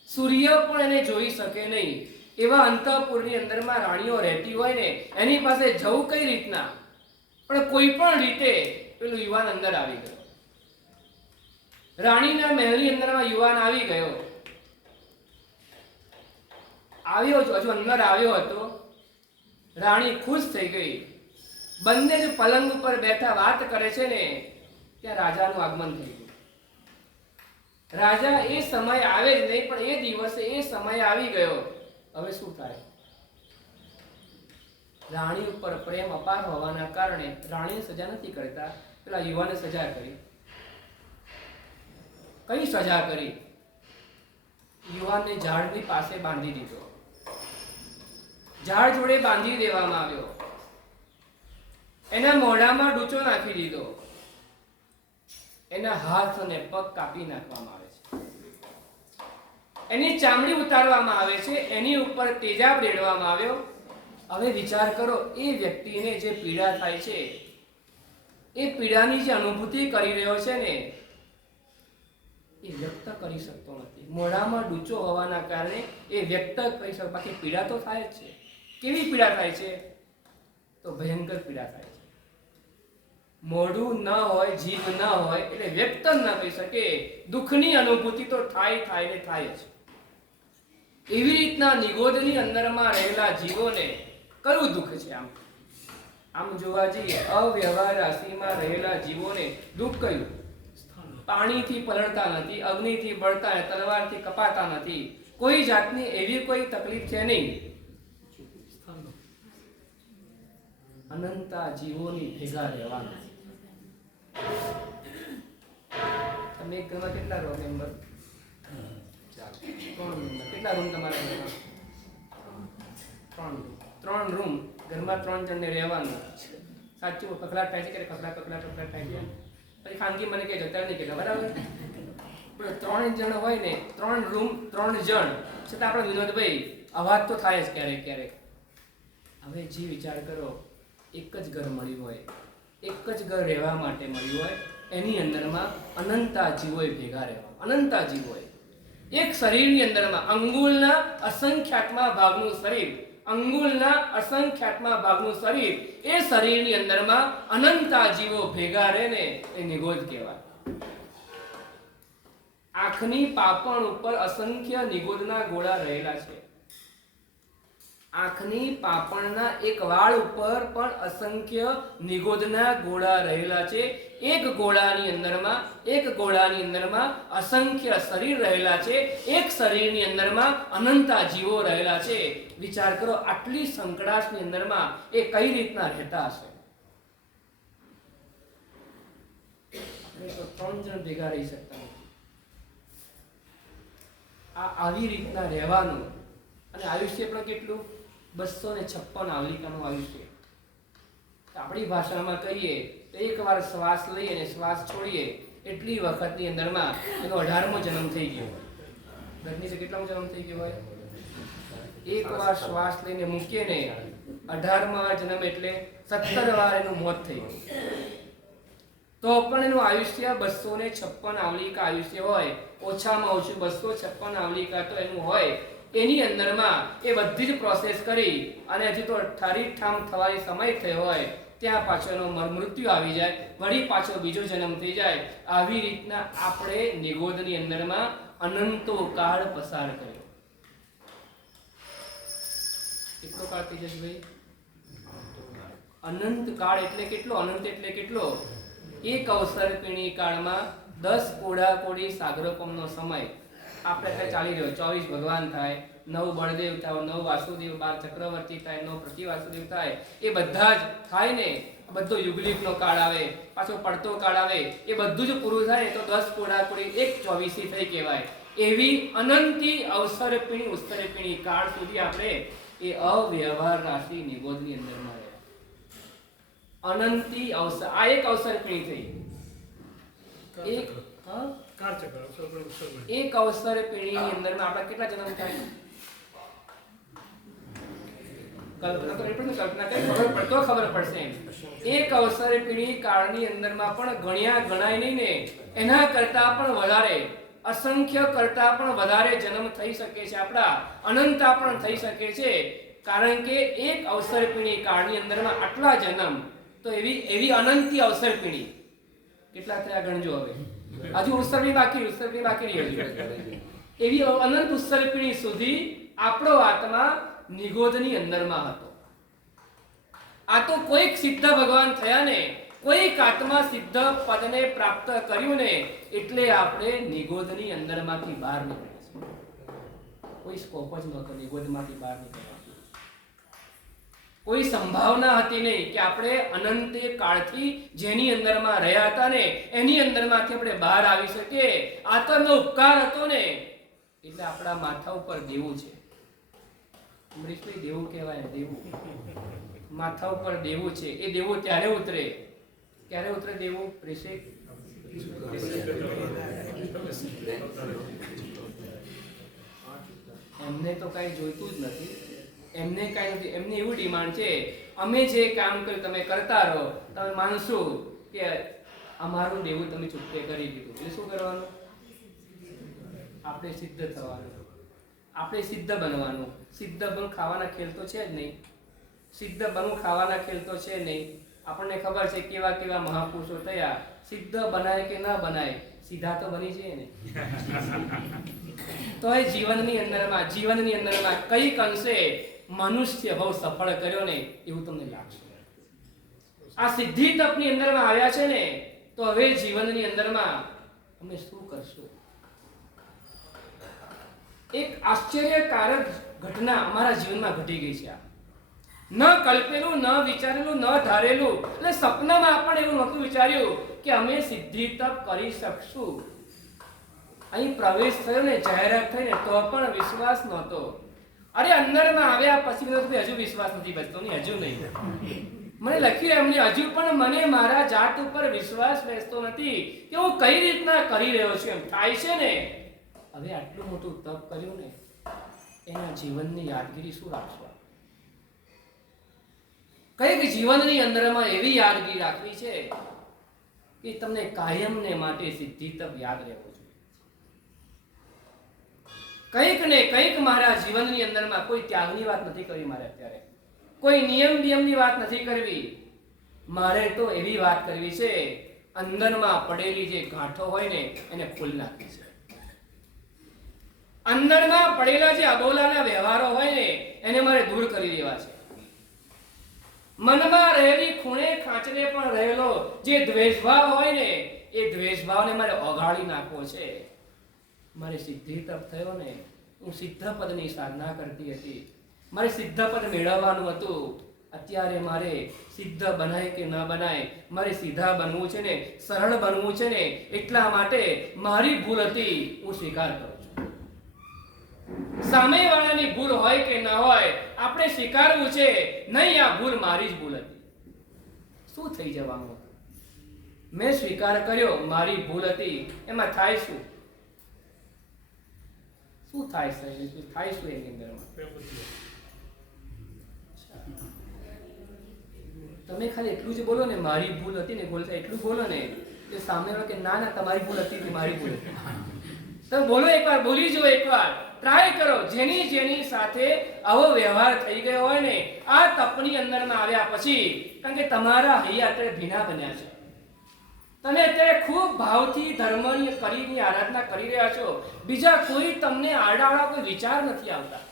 સૂર્ય પણ એને જોઈ શકે નહીં એવા અંતઃપુરની અંદરમાં રાણીઓ રહેતી હોય ને, એની પાસે જવું કઈ રીતના? પણ કોઈ પણ રીતે પેલું યુવાન અંદર આવી ગયો. રાણીના મહેલની અંદરમાં યુવાન આવી ગયો. આવ્યો હજુ અંદર આવ્યો હતો. રાણી ખુશ થઈ ગઈ. બંને જ પલંગ ઉપર બેઠા વાત કરે છે ને, ત્યાં રાજાનું આગમન થઈ ગયું. રાજા એ સમય આવે જ નહીં, પણ એ દિવસે એ સમય આવી ગયો. હવે શું થાય? રાણી ઉપર પ્રેમ અપાર હોવાના કારણે રાણીને સજા નથી કરતા, પેલા યુવાને સજા કરી. કઈ સજા કરી? યુવાનને ઝાડની પાસે બાંધી દીધો. ઝાડ જોડે બાંધી દેવામાં આવ્યો. એના મોઢામાં ડૂચો નાખી દીધો. એના હાથ અને પગ કાપી નાખવામાં આવે છે. એની ચામડી ઉતારવામાં આવે છે. એની ઉપર તેજાબ રેડવામાં આવ્યો. હવે વિચાર કરો, એ વ્યક્તિને જે પીડા થાય છે, એ પીડાની જે અનુભૂતિ કરી રહ્યો છે ને, એ વ્યક્ત કરી શકતો નથી. મોઢામાં ડૂચો હોવાના કારણે એ વ્યક્ત કરી શકતો, બાકી પીડા તો થાય જ છે. કેવી પીડા થાય છે? તો ભયંકર પીડા થાય છે. મોઢું ન હોય, જીભ ન હોય એટલે વ્યક્ત ન કરી શકે. દુઃખની અનુભૂતિ તો થાય ને થાય જ. એવી રીતના નિગોદની અંદરમાં રહેલા જીવોને કયું દુઃખ છે? આમ જોવા જઈએ, અવ્યવહાર રાશિમાં રહેલા જીવોને દુઃખ કયું? પાણીથી પલળતા નથી, અગ્નિથી બળતા, તલવારથી કપાતા નથી. કોઈ જાતની એવી કોઈ તકલીફ છે નહીં. અનંતા જીવોની ભેગા રહેવાના. તમે એક ઘરમાં કેટલા રહો મેમ્બર? 3 મેમ્બર. કેટલા રૂમ તમારા ઘરમાં? 3 રૂમ. ઘરમાં 3 જણને રહેવાનું. સાચું કકડાટ થાય છે કે કકડાટ થાય છે? પછી ખાનગી મને કે જતા નહીં કે બરાબર. પણ 3 જણ હોય ને, 3 રૂમ 3 જણ, છતાં આપણે વિનોદભાઈ અવાજ તો થાય જ ક્યારેક. હવે જે વિચાર કરો, એક જ ઘર મળ્યું હોય, એક જ ઘર રહેવા માટે મળ્યું હોય, એની અંદરમાં અનંતા જીવોએ ભેગા રહેવા. અનંતા જીવોએ એક શરીરની અંદરમાં અંગુલના અસંખ્યાતમાં ભાગનું શરીર, અંગુલના અસંખ્યાતમાં ભાગનું શરીર, એ શરીરની અંદરમાં અનંતા જીવો ભેગા રહે ને, એ નિગોદ કહેવાય. આંખની પાપણ ઉપર અસંખ્ય નિગોદના ગોળા રહેલા છે. આંખની પાપણના એક વાળ ઉપર પણ અસંખ્ય નિગોદના ગોળા રહેલા છે. એક ગોળાની અંદરમાં અસંખ્ય શરીર રહેલા છે. એક શરીરની અંદરમાં અનંતા જીવો રહેલા છે. વિચાર કરો, આટલી સંકળાશની અંદરમાં એ કઈ રીતના રહેતા હશે? આપણે તો 3 જણ ભેગા રહી શકતા નથી. આવી રીતના રહેવાનું. અને આયુષ્ય પણ કેટલું? 256 આવલિકાનું આયુષ્ય. આપણી ભાષામાં કહીએ તો એકવાર શ્વાસ લઈએ અને શ્વાસ છોડીએ એટલી વખતની અંદરમાં એનો 18મો જન્મ થઈ ગયો. દર્દની કેટલામો જન્મ થઈ ગયો હોય? એકવાર શ્વાસ લઈને મૂકીએ ને 18મા જન્મ એટલે 17 વાર એનું મોત થઈ ગયું. તો પણ એનું આયુષ્ય 256 આવલિકા આયુષ્ય હોય. ઓછામાં ઓછું 256 આવલિકા તો એનું હોય. એની અંદરમાં એ બધી જ પ્રોસેસ કરી અને હજી તો ઠામ થવાની સમય થયો હોય ત્યાં પાછો એનો મૃત્યુ આવી જાય, વળી પાછો બીજો જન્મ થઈ જાય. આવી રીતના આપણે નિગોદની અંદરમાં અનંતો કાળ પસાર કર્યો. કેટલો કાળ થઈ જશે ભાઈ? અનંત કાળ એટલે કેટલો? અનંત એટલે કેટલો? એક અવસર પીણી કાળમાં 10 કોડા કોડી સાગરોપમનો સમય આપણે ત્યાં ચાલી રહ્યો. 24 ભગવાન થાય, 9 બળદેવ થાય, 9 વાસુદેવ, 12 ચક્રવર્તી થાય, 9 પ્રતિવાસુદેવ થાય. એ બધા જ થાય ને, બધો યુગલિકનો કાળ આવે, પાછો પડતો કાળ આવે, એ બધું જ પૂરું થાય તો 10 કોડા કોડી એક 24 થઈ કહેવાય. એવી અનંતી અવસર પીણી ઉત્સર પીણી કાળ સુધી આપણે એ અવ્યવહાર રાશિ નિગોદની અંદરમાં રહ્યા. અનંતી અવસર, આ એક અવસર પીણી થઈ. એક કાળચક્ર અવસર પર ઉત્સર બને. એક અવસર પેઢીની અંદરમાં આપણા કેટલા જન્મ થાય? કલ્પના તો એટલું કલ્પના કરી ખબર પડતો ખબર પડશે. એક અવસર પેઢી કાળની અંદરમાં પણ ગણાય નહીં ને, એના કરતા પણ વધારે, અસંખ્ય કરતા પણ વધારે જન્મ થઈ શકે છે આપણા, અનંતા પણ થઈ શકે છે. કારણ કે એક અવસર પેઢી કાળની અંદરમાં આટલા જન્મ, તો એવી અનંતી અવસર પેઢી કેટલા થયા ગણજો હવે. હજુ ઉત્સર્ગી બાકી રહી. એવી અનંત ઉત્સર્ગી સુધી આપણો આત્મા નિગોદની અંદરમાં હતો. આ તો કોઈક સિદ્ધ ભગવાન થયા ને, કોઈક આત્મા સિદ્ધ પદને પ્રાપ્ત કર્યું ને, એટલે આપણે નિગોદની અંદરમાંથી બહાર નીકળ્યા. કોઈ સ્કોપ જ નહોતો નિગોદમાંથી બહાર નીકળવાનો. કોઈ સંભાવના હતી નહીં કે આપણે અનંત કાળથી જેની અંદરમાં રહ્યા હતા ને એની અંદરમાંથી આપણે બહાર આવી શકીએ. આત્માનો ઉપકાર હતો ને, એટલે આપણા માથા ઉપર દેવું છે. અમરીશભાઈ દેવું કહેવાય, દેવું માથા ઉપર દેવું છે. એ દેવું ત્યારે ઉતરે, ક્યારે ઉતરે દેવું? એમને તો કઈ જોઈતું જ નથી, એમને કઈ નથી. એમને એવું ડિમાન્ડ છે, અમે જે કામ કર્યું તમે કરતા રહો, તમે માનશો કે અમારું દેવું તમે છૂટકે કરી દીધું. એટલે શું કરવાનું? આપણે સિદ્ધ થવાનું, આપણે સિદ્ધ બનવાનું. સિદ્ધ બન ખાવાના ખેલ તો છે જ નહીં. સિદ્ધ બનવું ખાવાના ખેલ તો છે નહીં. આપણને ખબર છે કેવા કેવા મહાપુરુષો થયા. સિદ્ધ બનાય કે ના બનાય, સીધા તો બની છે ને. તો એ જીવનની અંદરમાં કઈક અંશે મનુષ્ય બહુ સફળ કર્યો ને એવું તમને લાગશે. આ સિદ્ધિ તપની અંદરમાં આવ્યા છે ને, તો હવે જીવનની અંદરમાં અમે શું કરશું? એક આશ્ચર્યકારક ઘટના અમારા જીવનમાં ઘટી ગઈ છે. ન કલ્પેલું, ન વિચારેલું, ન ધારેલું, એટલે સપનામાં પણ એવું નહોતું વિચાર્યું કે અમે સિદ્ધિ તપ કરી શકશું. અહીં પ્રવેશ થયો ને, જાહેરાત થઈ ને, તો પણ વિશ્વાસ નહોતો. અરે અંદરમાં આવ્યા પછી હજુ વિશ્વાસ નથી બચતો, નહીં હજુ નહીં. મને લખ્યું એમને, હજુ પણ મને મારા જાત ઉપર વિશ્વાસ બેસતો નથી કે હું કઈ રીતના કરી રહ્યો છું. એમ થાય છે ને, હવે આટલું મોટું તપ કર્યું ને, એના જીવનની યાદગીરી શું રાખશો? કઈક જીવનની અંદરમાં એવી યાદગીરી રાખવી છે કે તમને કાયમને માટે સિદ્ધિ તપ યાદ રહેવો જોઈએ. કંઈક ને કંઈક મારા જીવનની અંદરમાં કોઈ ત્યાગની વાત નથી કરવી મારે અત્યારે, કોઈ નિયમની વાત નથી કરવી. મારે તો એવી વાત કરવી છે, અંદરમાં પડેલી જે ગાંઠો હોય ને એને ખોલી નાખવી છે. અંદરમાં પડેલા જે અબોલાના વ્યવહારો હોય ને એને મારે દૂર કરી દેવા છે. મનમાં રહેલી ખૂણે ખાંચને પણ રહેલો જે દ્વેષભાવ હોય ને એ દ્વેષભાવને મારે ઓગાળી નાખવો છે. મારે સિદ્ધિ તપ થયો ને, હું સિદ્ધ પદની સાધના કરતી હતી, મારે સિદ્ધ પદ મેળવવાનું હતું. અત્યારે મારે સિદ્ધ બનાય કે ના બનાય, મારે સીધા બનવું છે ને, સરળ બનવું છે ને, એટલા માટે મારી ભૂલ હતી હું સ્વીકાર કરું છું. સામેવાળાની ભૂલ હોય કે ના હોય, આપણે સ્વીકારવું છે, નહીં આ ભૂલ મારી જ ભૂલ હતી. શું થઈ જવાનું? મેં સ્વીકાર કર્યો, મારી ભૂલ હતી. એમાં થાય શું? શું થાય છે? થાય શું એની અંદરમાં? તમે ખાલી એટલું જ બોલો ને, મારી ભૂલ હતી ને, બોલતા એટલું બોલો ને, એ સામેવાળો કે ના ના તમારી ભૂલ હતી, મારી ભૂલ હતી. તમે બોલો એકવાર, બોલી જુઓ એકવાર, ટ્રાય કરો. જેની સાથે આવો વ્યવહાર થઈ ગયો હોય ને આ તપની અંદરમાં આવ્યા પછી, કારણ કે તમારા હૈયા અત્યારે ભીના બન્યા છે, તમે અત્યારે ખૂબ ભાવથી ધર્મની કરીને આરાધના કરી રહ્યા છો, બીજા કોઈ તમને આડાવડા કોઈ વિચાર નથી આવતા,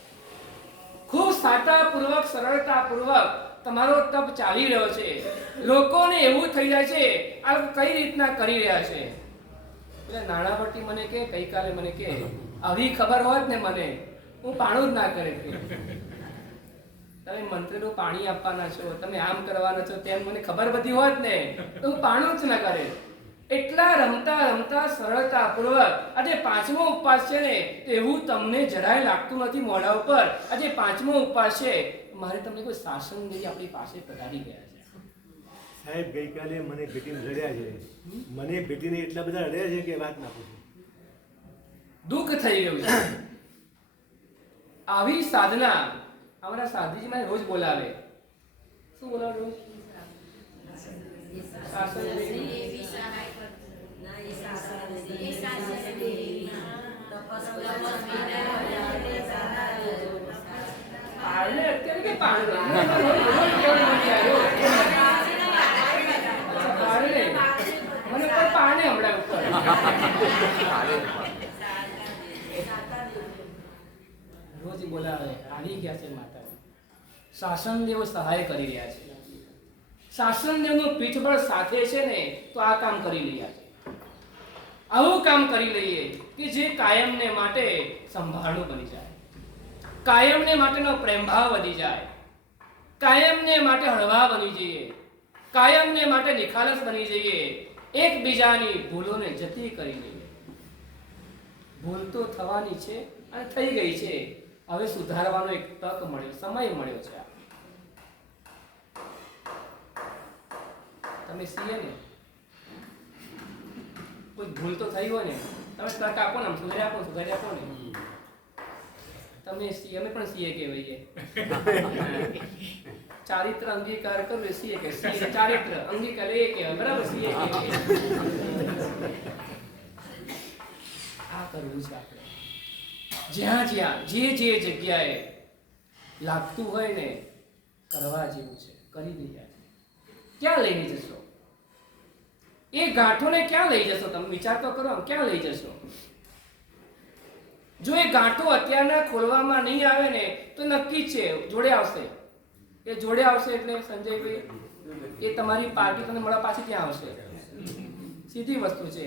ખૂબ સાતાપૂર્વક સરળતાપૂર્વક તમારો તપ ચાલી રહ્યો છે. લોકોને એવું થઈ જાય છે આ કઈ રીતના કરી રહ્યા છે. એટલે નાણાવટી મને કે ગઈકાલે મને કે આવી ખબર હોત ને મને હું પાણું જ ના કરે. તમે મંત્રીનું પાણી આપવાના છો, તમે આમ કરવાના છો, તેમ મને ખબર બધી હોત ને તો હું પાણું જ ના કરે. એટલા રમતા રમતા સરળતાપૂર્વક આજે 5મો ઉપવાસ છે ને એવું તમને જરાય લાગતું નથી મોઢા ઉપર. આજે 5મો ઉપવાસ છે, મારે તમને કોઈ શાસન નહીં આપણી પાસે પધારી ગયા છે. સાહેબ ગઈકાલે મને ભેટીને રડ્યા છે, મને ભેટીને એટલા બધા રડ્યા છે કે વાત ના પૂછો. દુઃખ થઈ ગયું છે. આવી સાધના અમારા સાધીજી મને રોજ બોલાવે. શું બોલાવે રોજ? અત્યારે કે મને પણ પાણે હમણાં ઉપર રોજ બોલાવે. આવી ગયા છે માતા. શાસન દેવો સહાય કરી રહ્યા છે. શાસન દેવનું પીઠબળ સાથે છે ને તો આ કામ કરી રહ્યા છે. આવું કામ કરી લઈએ કે જે કાયમને માટે સંભાળનું બની જાય, કાયમને માટેનો પ્રેમભાવ વધી જાય, કાયમને માટે હળવા બની જઈએ, કાયમને માટે નિખાલસ બની જઈએ, એકબીજાની ભૂલોને જતી કરી લઈએ. ભૂલ તો થવાની છે અને થઈ ગઈ છે, હવે સુધારવાનો એક તક મળ્યો, સમય મળ્યો છે. તમે સીએ ને કોઈ ભૂલ તો થઈ હોય ને તમે તક આપો ને, સુધારી આપો ને. તમે સીએ, અમે પણ સીએ કહેવાઈએ. ચારિત્ર અંગીકાર કરવું સીએ કે સીએ ચારિત્ર અંગીકાર એ કે બરાબર સીએ કે આ કરવું છે આપણે. જ્યાં જ્યાં જે જગ્યાએ લાગતું હોય ને કરવા જેવું છે કરી દઈએ. ક્યાં લઈને જશો એ ગાંઠોને? ક્યાં લઈ જશો તમે? વિચાર તો કરો, ક્યાં લઈ જશો? જો એ ગાંઠો અત્યારના ખોલવામાં નહીં આવે ને તો નક્કી છે જોડે આવશે. એ જોડે આવશે એટલે સંજયભાઈ એ તમારી પાર્ટી તમને મળવા પાછી ત્યાં આવશે. સીધી વસ્તુ છે.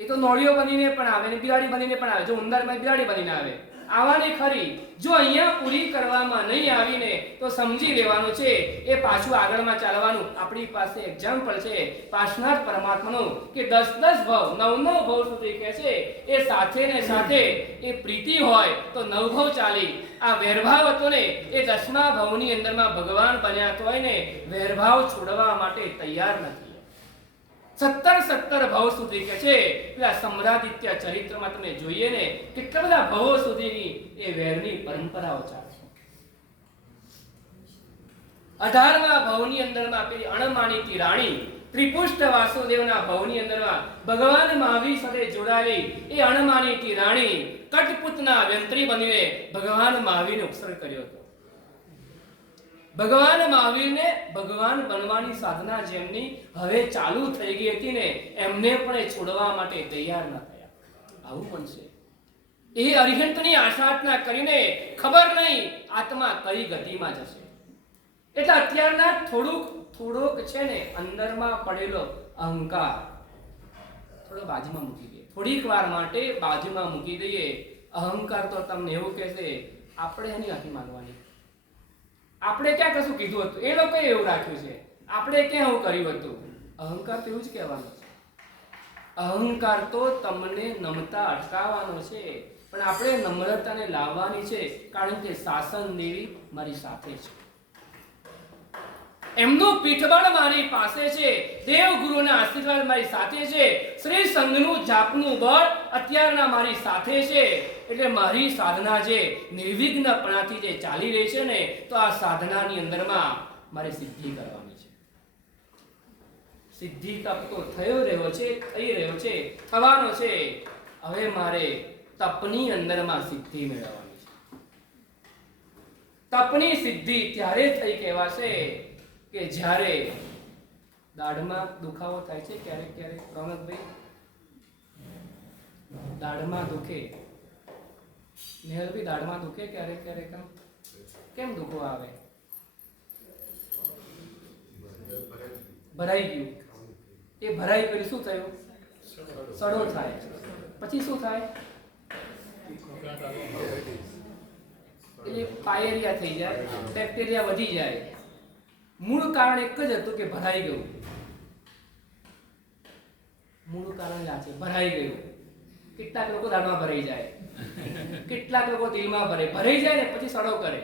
એ તો નોળિયો બનીને પણ આવે ને બિલાડી બનીને પણ આવે. જો ઉંદરમાં બિલાડી બનીને આવે, આવવાની ખરી. જો અહીંયા પૂરી કરવામાં નહીં આવીને તો સમજી લેવાનું છે એ પાછું આગળમાં ચાલવાનું. આપણી પાસે એક્ઝામ્પલ છે પાર્શનાથ પરમાત્માનું કે 10 ભવ 9 ભવ સુધી કહે છે એ સાથે ને સાથે એ પ્રીતિ હોય તો 9 ભવ ચાલી. આ વેરભાવ હતો ને એ 10મા ભવની અંદરમાં ભગવાન બન્યા તો હોય ને વેરભાવ છોડવા માટે તૈયાર નથી. 17 ભવ સુધી કે છે. પેલા સમ્રાદિત્ય ચરિત્રમાં તમે જોઈએ ને કેટલા બધા ભવો સુધીની એ વેરની પરંપરાઓ ચાલે. 18મા ભવની અંદરમાં પેલી અણમાણીતી રાણી ત્રિપુષ્ટ વાસુદેવના ભવની અંદરમાં ભગવાન મહાવીર સાથે જોડાયેલી એ અણમાણીતી રાણી કટપુતના વ્યંત્રી બનીને ભગવાન મહાવીરને ઉપસર્ગ કર્યો હતો. ભગવાન મહાવીરને ભગવાન બનવાની સાધના જેમની હવે ચાલુ થઈ ગઈ હતી ને એમને પણ એ છોડવા માટે તૈયાર ન થયા. આવું પણ છે. એ અરિહંતની આશાટના કરીને ખબર નહીં આત્મા કઈ ગતિમાં જશે. એટલે અત્યારના થોડોક છે ને અંદરમાં પડેલો અહંકાર થોડો બાજુમાં મૂકી દઈએ. થોડીક વાર માટે બાજુમાં મૂકી દઈએ. અહંકાર તો તમને એવું કહેશે આપણે એની નથી માનવાની. આપણે ક્યાં કશું કીધું હતું? એ લોકોએ એવું રાખ્યું છે. આપણે ક્યાં એવું કર્યું હતું? અહંકાર તો એવું જ કહેવાનું છે. અહંકાર તો તમને નમતા અટકાવવાનો છે, પણ આપણે નમ્રતાને લાવવાની છે. કારણ કે શાસન દેવી મારી સાથે છે, એમનું પીઠબળ મારી પાસે છે, દેવ ગુરુના આશીર્વાદ મારી સાથે છે, શ્રી સંઘનું જાપનું બળ અત્યારના મારી સાથે છે. એટલે મારી સાધના જે નિર્વિઘ્નપણાથી જે ચાલી રહી છે ને તો આ સાધનાની અંદરમાં મારે સિદ્ધિ કરવાની છે. સિદ્ધિ તપ તો થઈ રહ્યો છે, થવાનો છે. હવે મારે તપની અંદરમાં સિદ્ધિ મેળવવાની છે. તપની સિદ્ધિ ત્યારે થઈ કહેવાશે કે જ્યારે દાઢમાં દુખાવો થાય છે ક્યારેક ક્યારેક. રોનકભાઈ, દાઢમાં દુખે, નેહલભાઈ દાઢમાં દુખે ક્યારેક ક્યારેક? કેમ દુખો આવે? ભરાઈ ગયું. એ ભરાઈ ગયું શું થયું? સડો થાય. પછી શું થાય? એટલે પાયરિયા થઈ જાય, બેક્ટેરિયા વધી જાય. મૂળ કારણ એક જ હતું કે ભરાઈ ગયું. મૂળ કારણ આ છે, ભરાઈ ગયું. કેટલાક લોકો દાઢમાં ભરાઈ જાય, કેટલાક લોકો દિલમાં ભરાઈ જાય ને પછી સડો કરે.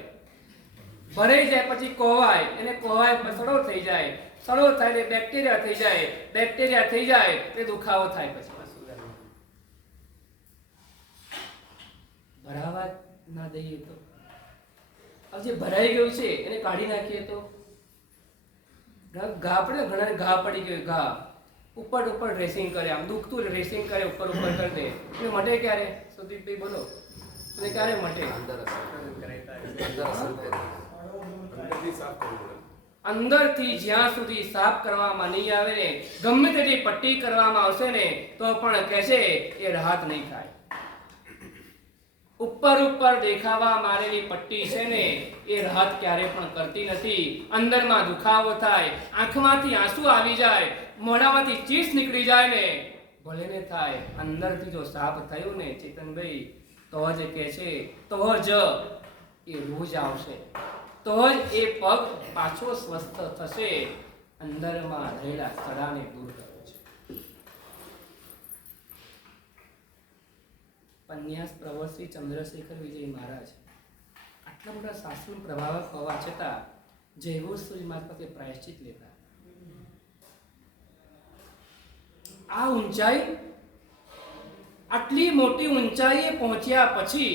ભરાઈ જાય પછી કોવાય, એને કોવાય સડો થઈ જાય, સડો થાય એટલે બેક્ટેરિયા થઈ જાય, બેક્ટેરિયા થઈ જાય એટલે દુખાવો થાય. પછી ભરાવા ના દઈએ તો હવે જે ભરાઈ ગયું છે એને કાઢી નાખીએ તો ઘા પડે, ઘણા ઘા પડી ગયો, ઘા ઉપર ડ્રેસિંગ કરે, આમ દુખતું ડ્રેસિંગ કરે, ઉપર કરી દે એટલે મટે ક્યારે? સુદીપભાઈ બોલો, એટલે ક્યારે મટે? અંદરથી જ્યાં સુધી સાફ કરવામાં નહીં આવે ને, ગમે તેટલી પટ્ટી કરવામાં આવશે ને તો પણ કહેશે એ રાહત નહીં થાય. ઉપર દેખાવા મારેલી પટ્ટી છે ને એ રાહત ક્યારે પણ કરતી નથી. અંદરમાં દુખાવો થાય, આંખમાંથી આંસુ આવી જાય, મોઢામાંથી ચીસ નીકળી જાય ને ભલે ને થાય, અંદરથી જો સાફ થયું ને ચેતનભાઈ તો જ કે છે, તો જ એ રોજ આવશે, તો જ એ પગ પાછો સ્વસ્થ થશે. અંદરમાં રહેલા સડાને દૂર કરે છે. પન્યાસ પ્રવર શ્રી ચંદ્રશેખર વિજય મહારાજ આટલા મોટા શાસ્ત્રનો પ્રભાવક હોવા છતાં જયઘોષ મારફતે પ્રાયશ્ચિત લેતા. આ ઊંચાઈ, આટલી મોટી ઊંચાઈએ પહોંચ્યા પછી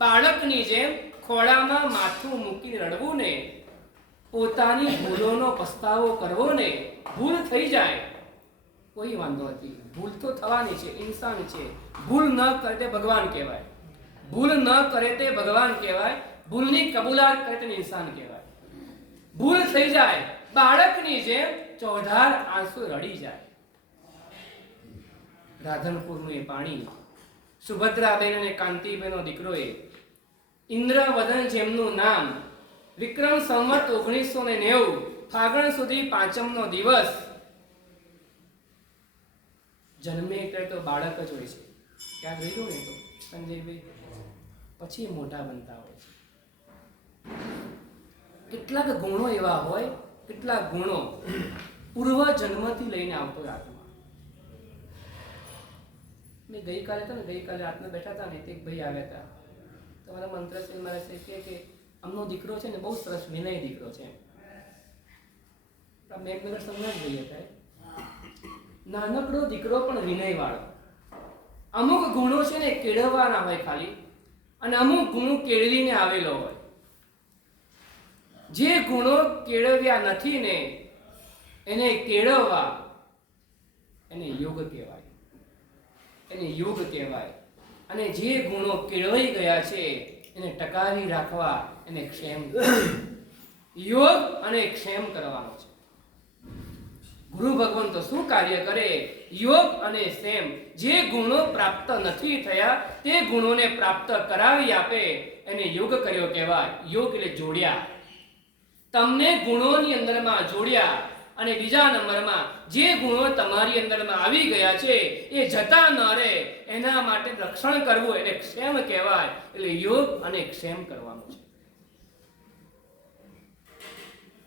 બાળકની જેમ ખોળામાં માથું મૂકીને રડવું ને, પોતાની ભૂલોનો પસ્તાવો કરવો ને, ભૂલ થઈ જાય કોઈ વાંધો નથી, ભૂલ તો થવાની છે, ઇન્સાન છે. ભૂલ ન કરે તે ભગવાન કહેવાય, ભૂલ ન કરે તે ભગવાન કહેવાય, ભૂલની કબૂલાત કરે તે ઇન્સાન કહેવાય. ભૂલ થઈ જાય, બાળકની જેમ ચોધાર આંસુ રડી જાય. રાધનપુરનું એ પાણી, સુભદ્રાબેન અને કાંતિબેનનો દીકરોએ ઇન્દ્રવદન જેમનું નામ, વિક્રમ સંવત 1990 ફાગણ સુધી પાંચમનો દિવસ જન્મે એટલે તો બાળક જ હોય છે. ક્યાં ગયેલું ને તો સંજયભાઈ પછી મોટા બનતા હોય છે. કેટલાક ગુણો એવા હોય, કેટલાક ગુણો પૂર્વ જન્મથી લઈને આવતો આત્મા. મેં ગઈકાલે રાતના બેઠા હતા ને, એક ભાઈ આવ્યા હતા. તમારા મંત્રસિંહ મારા છે કે અમનો દીકરો છે ને બહુ સરસ વિનય દીકરો છે. મેઘનગર સંઘના જ ભાઈ હતા. નાનકડો દીકરો પણ વિનય વાળો. અમુક ગુણો છે ને કેળવવાના હોય ખાલી, અને અમુક ગુણો કેળવીને આવેલો હોય. જે ગુણો કેળવ્યા નથી ને એને કેળવવા, એને યોગ કહેવાય, એને યોગ કહેવાય. અને જે ગુણો કેળવાઈ ગયા છે એને ટકાવી રાખવા એને ક્ષેમ. યોગ અને ક્ષેમ કરવાનો છે. ગુરુ ભગવાન તો શું કાર્ય કરે? યોગ અને ક્ષેમ. જે ગુણો પ્રાપ્ત નથી થયા તે ગુણોને પ્રાપ્ત કરાવી આપે એને યોગ કર્યો કહેવાય. યોગ એટલે જોડ્યા, તમને ગુણોની અંદરમાં જોડ્યા. અને બીજા નંબરમાં જે ગુણો તમારી અંદરમાં આવી ગયા છે એ જતા ન રહે એના માટે રક્ષણ કરવું એને ક્ષેમ કહેવાય. એટલે યોગ અને ક્ષેમ કરવાનું છે.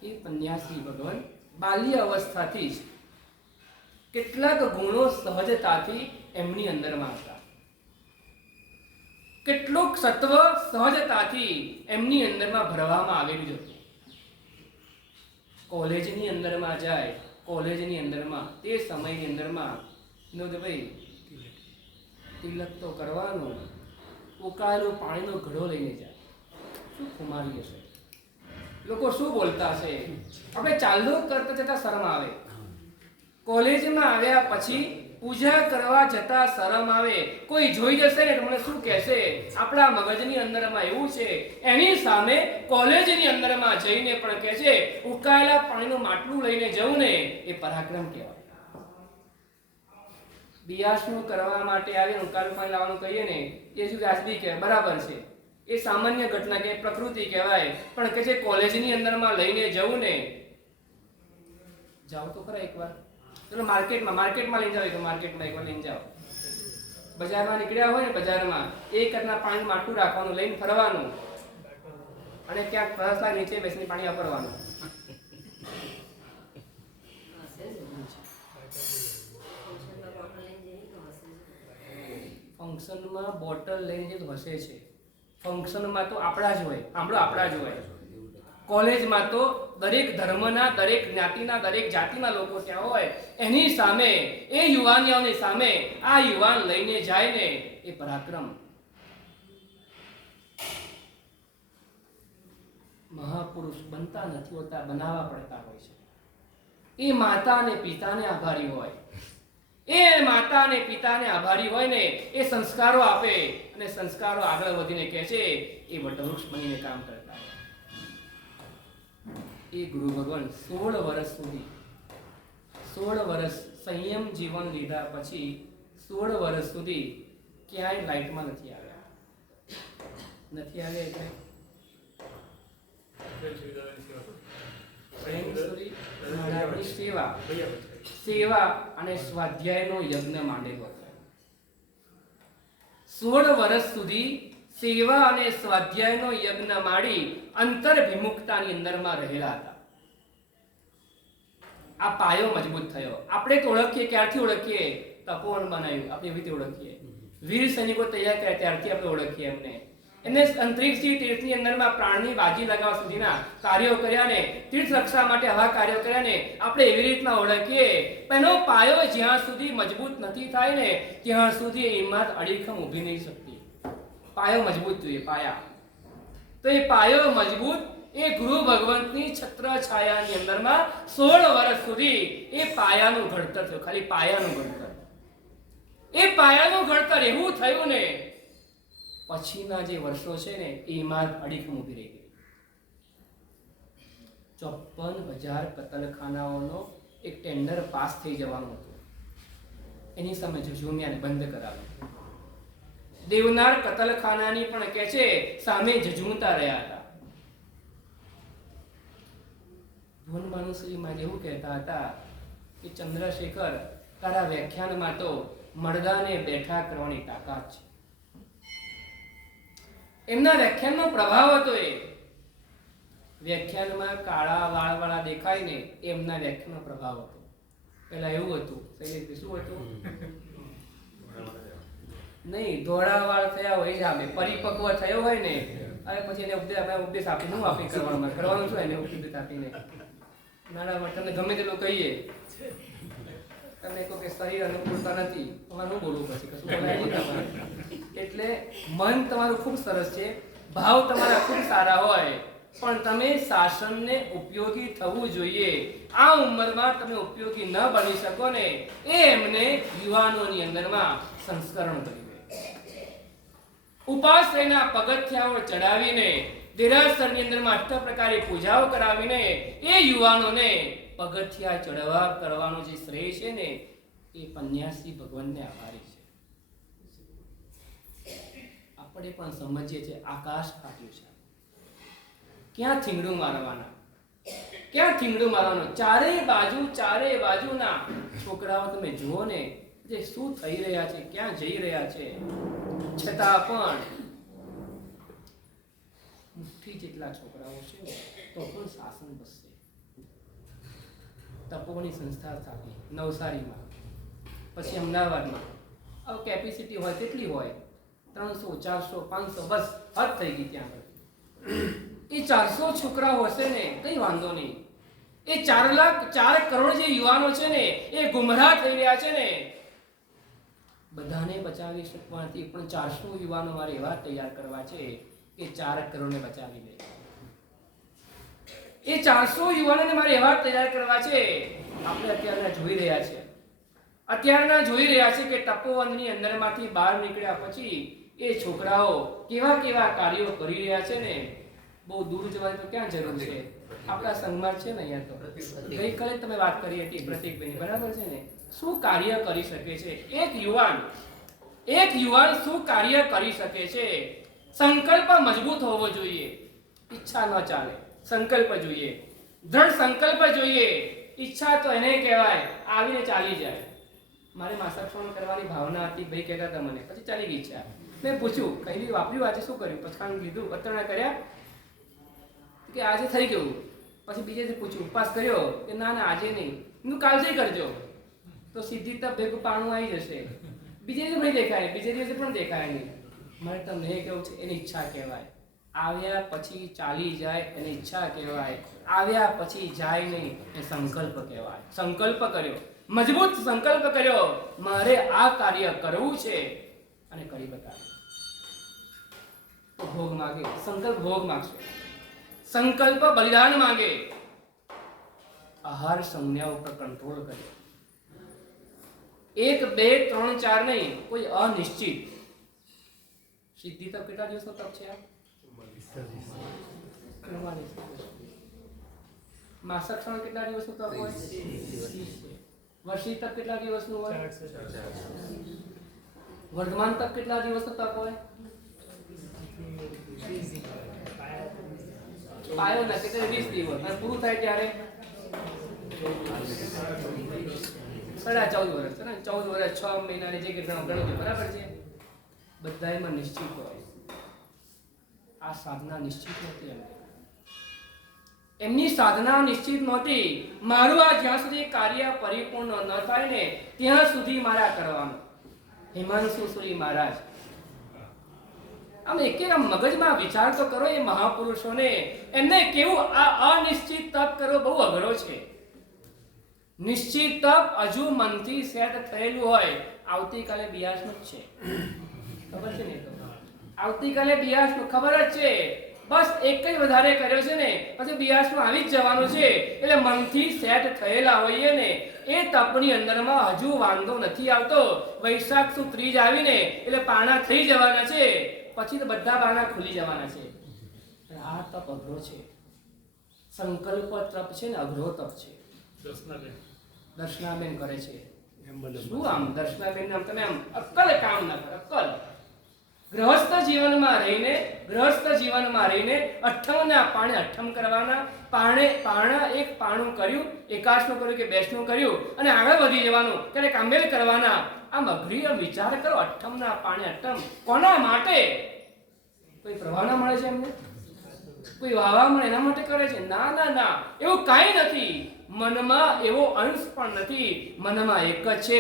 એ પન્યાસી ભગવાન બાલ્ય અવસ્થાથી જ કેટલાક ગુણો સહજતાથી એમની અંદરમાં હતા, કેટલુંક સત્વ સહજતાથી એમની અંદરમાં ભરવામાં આવેલું હતું. કોલેજની અંદરમાં જાય, કોલેજની અંદરમાં તે સમયની અંદરમાં વિનોદભાઈ તિલક તો કરવાનું, ઉકાળેલું પાણીનો ઘડો લઈને જાય. શું ખુમારી હશે, લોકો શું બોલતા હશે. આપણે ચાલુ કરતા જતા શરમ આવે. કોલેજમાં આવ્યા પછી પૂજા કરવા જતા શરમ આવે, કોઈ જોઈ જશે ને તો મને શું કહેશે, આપણા મગજની અંદરમાં એવું છે. એની સામે કોલેજની અંદરમાં જઈને પણ કહે છે ઉકાયેલા પાણીનું માટલું લઈને જવું ને એ પરાક્રમ કહેવાય. બિયાસનું કરવા માટે આવીને ઉકાળેલું પાણી લાવવાનું કહીએ ને એ શું વ્યાજબી કહેવાય, બરાબર છે, એ સામાન્ય ઘટના કે પ્રકૃતિ કહેવાય. પણ કે છે કોલેજની અંદરમાં લઈને જવું ને, જાઓ તો ખરા એકવાર, ચલો માર્કેટમાં લઈને જાઓ, માર્કેટમાં એકવાર લઈને જાઓ, બજારમાં નીકળ્યા હોય ને બજારમાં એક કટના પાણી માટલું રાખવાનું, લઈને ફરવાનું અને ક્યાંક પરસલા નીચે બેસીને પાણી વાપરવાનું. ફંક્શનમાં બોટલ લઈને જ હસે છે. ફંક્શનમાં તો આપણા જ હોય, આપણા જ હોય. કોલેજમાં તો દરેક ધર્મના, દરેક જ્ઞાતિના, દરેક જાતિના લોકો ત્યાં હોય. એની સામે, એ યુવાનીઓની સામે આ યુવાન લઈને જાય ને એ પરાક્રમ. મહાપુરુષ બનતા નથી હોતા, બનાવવા પડતા હોય છે. એ માતા અને પિતાને આભારી હોય, એ માતા અને પિતાને આભારી હોય ને એ સંસ્કારો આપે અને સંસ્કારો આગળ વધીને કહે છે એ વટવૃક્ષ બનીને કામ કરતા હોય. એ ગુરુ ભગવાન 16 વર્ષ સંયમ જીવન લીધા પછી 16 વર્ષ સુધી ક્યાંય લાઈટમાં નથી આવ્યા. એટલે સેવા અને સ્વાધ્યાયનો યજ્ઞ માંડેલો હતો. 16 વર્ષ સુધી સેવા અને સ્વાધ્યાયનો યજ્ઞ માંડી અંતર્વિમુખતાની અંદરમાં રહેલા હતા. આ પાયો મજબૂત થયો. આપણે તો ઓળખીએ, ક્યારથી ઓળખીએ? તપોવન બનાવ્યું, આપણે એવી રીતે ઓળખીએ. વીર સૈનિકો તૈયાર કર્યા ત્યારથી આપણે ઓળખીએ એમને અંતરિક્ષથી તીર્થની અંદરમાં પ્રાણની બાજી લગાવવા સુધીના કાર્યો કર્યા ને તીર્થ રક્ષા માટે આવા કાર્યો કર્યા ને આપણે એવી રીતના ઓળખીએ. એનો પાયો જ્યાં સુધી મજબૂત નથી થાય ને ત્યાં સુધી હિંમત અડીખમ ઊભી નહીં શકતી. પાયો મજબૂત જોઈએ, પાયા. તો એ પાયો મજબૂત એ ગુરુ ભગવંતની છત્ર છાયાની અંદરમાં 16 વર્ષ સુધી એ પાયાનું ઘડતર થયું. ખાલી પાયાનું ઘડતર. એ પાયાનું ઘડતર એવું થયું ને પછીના જે વર્ષો છે ને એ ઇમારત અડીખમ ઊભી રહી ગઈ. 54,000 કતલખાનાઓનો એક ટેન્ડર પાસ થઈ જવાનું હતું. એની સામે જજુમિયાને બંધ કરાવ્યું. દેવનાર કતલખાનાની પણ કે છે સામે જજુમતા રહ્યા હતા. ભુવન ભાનુશ્રી માં એવું કહેતા હતા કે ચંદ્રશેખર, તારા વ્યાખ્યાનમાં તો મરદાને બેઠા કરવાની તાકાત છે. એમના વ્યાખ્યાનનો પ્રભાવ હતો. એ વ્યાખ્યાનમાં કાળા વાળવાળા દેખાય ને એમના વ્યાખ્યાનનો પ્રભાવ હતો. પેલા એવું હતું, શૈલેષભાઈ શું હતું? નહીં, ધોળા વાળ થયા હોય સામે પરિપક્વ થયો હોય ને હવે પછી એને ઉપદેશ આપીને હું આપી કરવાનું શું? એને ઉપદેશ આપીને નાના તમને ગમે તેટલું કહીએ, તમે કહો કે શરીર અનુકૂળતા નથી, તમારે શું બોલવું પછી? કશું બોલાય નહીં. એટલે મન તમારું ખૂબ સરસ છે, ભાવ તમારા ખૂબ સારા હોય, પણ તમે શાસનને ઉપયોગી થવું જોઈએ. આ ઉંમરમાં તમે ઉપયોગી ન બની શકો ને એ એમને યુવાનોની અંદરમાં સંસ્કરણ કર્યું. ઉપાશ્રયના પગથિયાઓ ચડાવીને દેરાસરની અંદરમાં 8 પ્રકારે પૂજાઓ કરાવીને એ યુવાનોને પગથિયા ચડવા કરવાનો જે શ્રેય છે ને એ પન્યાસી ભગવાનને આભારી છે. આપણે પણ સમજીએ છીએ આકાશ ફાટ્યું છે, ક્યાં થીંગડું મારવાના, ક્યાં થીંગડું મારવાનું? ચારે બાજુના છોકરાઓ તમે જુઓ ને જે શું થઈ રહ્યા છે, ક્યાં જઈ રહ્યા છે, છતાં પણ મુઠ્ઠી જેટલા છોકરાઓ છે તો પણ શાસન બસશે. તપોવનની સંસ્થા સ્થાપી નવસારીમાં, પછી અમદાવાદમાં. હવે કેપેસિટી હોય તેટલી હોય, 300, 400, 500 બસ હદ થઈ ગઈ ત્યાં આગળ. એ 400 છોકરાઓ હશે ને કઈ વાંધો નહીં. એ 4 કરોડ જે યુવાનો છે ને એ ગુમરાહ થઈ રહ્યા છે ને, બધાને બચાવી શકવાથી પણ 400 યુવાનો મારે એવા તૈયાર કરવા છે કે 4 કરોડને બચાવી લે. એ 400 યુવાનોને મારે એવા તૈયાર કરવા છે. આપણે અત્યારે જોઈ રહ્યા છે અત્યારના જોઈ રહ્યા છે કે તપોવનની અંદરમાંથી બહાર નીકળ્યા પછી એ છોકરાઓ કેવા કેવા કાર્યો કરી રહ્યા છે ને, બહુ દૂર જવાની તો ક્યાં જરૂર છે, આપણા સંઘમાં છે ને અહીંયા તો. ગઈકાલે તમે વાત કરી હતી પ્રતિકભાઈની, બરાબર છે ને, શું કાર્ય કરી શકે છે એક યુવાન શું કાર્ય કરી શકે છે? સંકલ્પ મજબૂત હોવો જોઈએ, ઈચ્છા ન ચાલે, સંકલ્પ જોઈએ, દ્રઢ સંકલ્પ જોઈએ. ઈચ્છા તો એને કહેવાય આવીને ચાલી જાય. મારે માસક્ષણ કરવાની ભાવના હતી, ભાઈ કહેતા હતા મને, પછી ચાલી ગઈ ઈચ્છા. મેં પૂછ્યું કઈ વાપર્યું, આજે શું કર્યું? પછાણ કીધું, પતણા કર્યા કે આજે થઈ ગયું. પછી બીજેથી પૂછ્યું ઉપવાસ કર્યો કે ના ના આજે નહીં, હું કાલથી કરજો. તો સીધી તપ ભેગું પાણું આવી જશે. બીજે દિવસે નહીં દેખાય, બીજે દિવસે પણ દેખાય નહીં. મારે તમને એ કેવું છે, એની ઈચ્છા કહેવાય. આવ્યા પછી ચાલી જાય એને ઈચ્છા કહેવાય. આવ્યા પછી જાય નહીં એ સંકલ્પ કહેવાય. સંકલ્પ કર્યો, મજબૂત સંકલ્પ કર્યો, મારે આ કાર્ય કરવું છે અને કરી બતાવ્યું. તો ભોગ માગે, સંકલ્પ ભોગ માગશે. સંકલ્પ બલિદાન માંગે. આહાર સંજ્ઞા ઉપર કંટ્રોલ કરે. 1 2 3 4 નહીં, કોઈ અનિશ્ચિત. સિદ્ધિ તપ કેટલા દિવસનો તપ છે? માસક ક્ષણ કેટલા દિવસનું તપ હોય? વર્ષી તપ કેટલા દિવસનું હોય? વર્ધમાન તપ કેટલા દિવસનું તપ હોય? પાયો ના કેટલે 20 દિવસ, અને પૂરું થાય ત્યારે 14.5 વર્ષ, 14 વર્ષ 6 મહિનાની જે કેટલા ગણો, બરાબર છે? બધાયમાં નિશ્ચિત હોય. આ સાધના નિશ્ચિત નથી. એમની સાધના નિશ્ચિત નહોતી. મારું આ જ્યાં સુધી કાર્ય પરિપૂર્ણ ન થાય ને ત્યાં સુધી મારા કરવાનું. હિમાંશુ સુરી મહારાજ આમ એક મગજમાં વિચાર તો કરો એ મહાપુરુષોને, એમને કેવું આ અનિશ્ચિત તપ કરવો બહુ અઘરો છે. નિશ્ચિત તપ હજુ મનથી સેટ થયેલું હોય, આવતીકાલે બિયાસનું જ છે, ખબર છે ને? આવતીકાલે બિયાસનું ખબર જ છે, બસ એક જ વધારે કર્યો છે ને પછી બિયાસનું આવી જ જવાનું છે. એટલે મનથી સેટ થયેલા હોઈએ ને એ તપની અંદરમાં હજુ વાંધો નથી આવતો. વૈશાખ સુદ ત્રીજ આવીને એટલે પાણા થઈ જવાના છે, પછી તો બધા બારણા ખુલી જવાના છે. આ તપ અઘરો છે. સંકલ્પ તપ છે ને અઘરો તપ છે. દર્શનાબેન કરે છે. શું આમ દર્શનાબેન આમ તમે આમ અક્કલ કામ ના કરે, અક્કલ. ગૃહસ્થ જીવનમાં રહીને અઠ્ઠમના પાણે અઠ્ઠમ કરવાના. પારણા એક પાણું કર્યું, એકાશનું કર્યું કે બેસનું કર્યું અને આગળ વધી જવાનું, ક્યારેક આંબેલ કરવાના. આમ અઘરી વિચાર કરો, અઠ્ઠમના પાણે અઠ્ઠમ કોના માટે? કોઈ પ્રવાહના મળે છે એમને? કોઈ વાવા મળે એના માટે કરે છે? ના ના ના, એવું કાંઈ નથી. મનમાં એવો અંશ પણ નથી. મનમાં એક જ છે,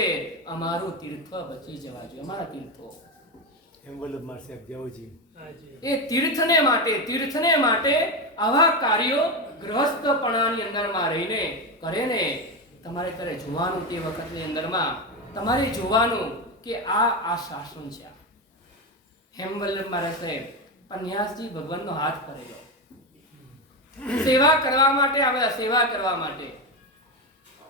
અમારું તીર્થ બચી જવા જોઈએ, અમારા તીર્થો. એ તીર્થને માટે આવા કાર્યો ગૃહસ્થપણાની અંદરમાં રહીને કરે ને. તમારે ત્યારે જોવાનું તે વખતની અંદરમાં તમારે જોવાનું કે આ શાસન છે. હેમવલ્લભ મહારાજ સાહેબ પન્યાસજી ભગવાનનો હાથ કરેલો, સેવા કરવા માટે આવેલા, સેવા કરવા માટે.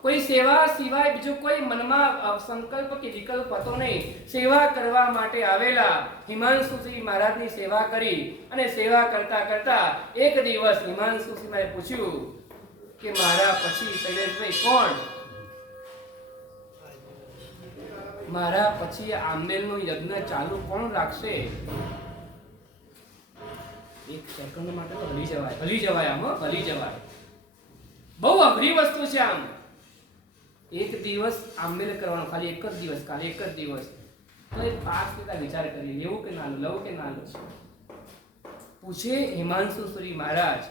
કોઈ સેવા સિવાય બીજું કોઈ મનમાં સંકલ્પ કે વિકલ્પ હતો નહીં. સેવા કરવા માટે આવેલા. હિમાંશુજી મહારાજની સેવા કરી અને સેવા કરતા કરતા એક દિવસ હિમાંશુજી મહારાજે પૂછ્યું કે મારા પછી શૈલેષભાઈ કોણ? મારા પછી આંબેલનું યજ્ઞ ચાલુ કોણ રાખશે? એક સેકન્ડ માટે તો હલી જવાય આમ, હલી જવાય. બહુ અઘરી વસ્તુ છે આમ. એક દિવસ આંબેલ કરવાનો, ખાલી એક જ દિવસ, ખાલી એક જ દિવસ. તો એ 5 મિનિટ વિચાર કરી લેવું કે ના લઉં કે ના લઉં. પૂછે હિમાંશુ સુરી મહારાજ,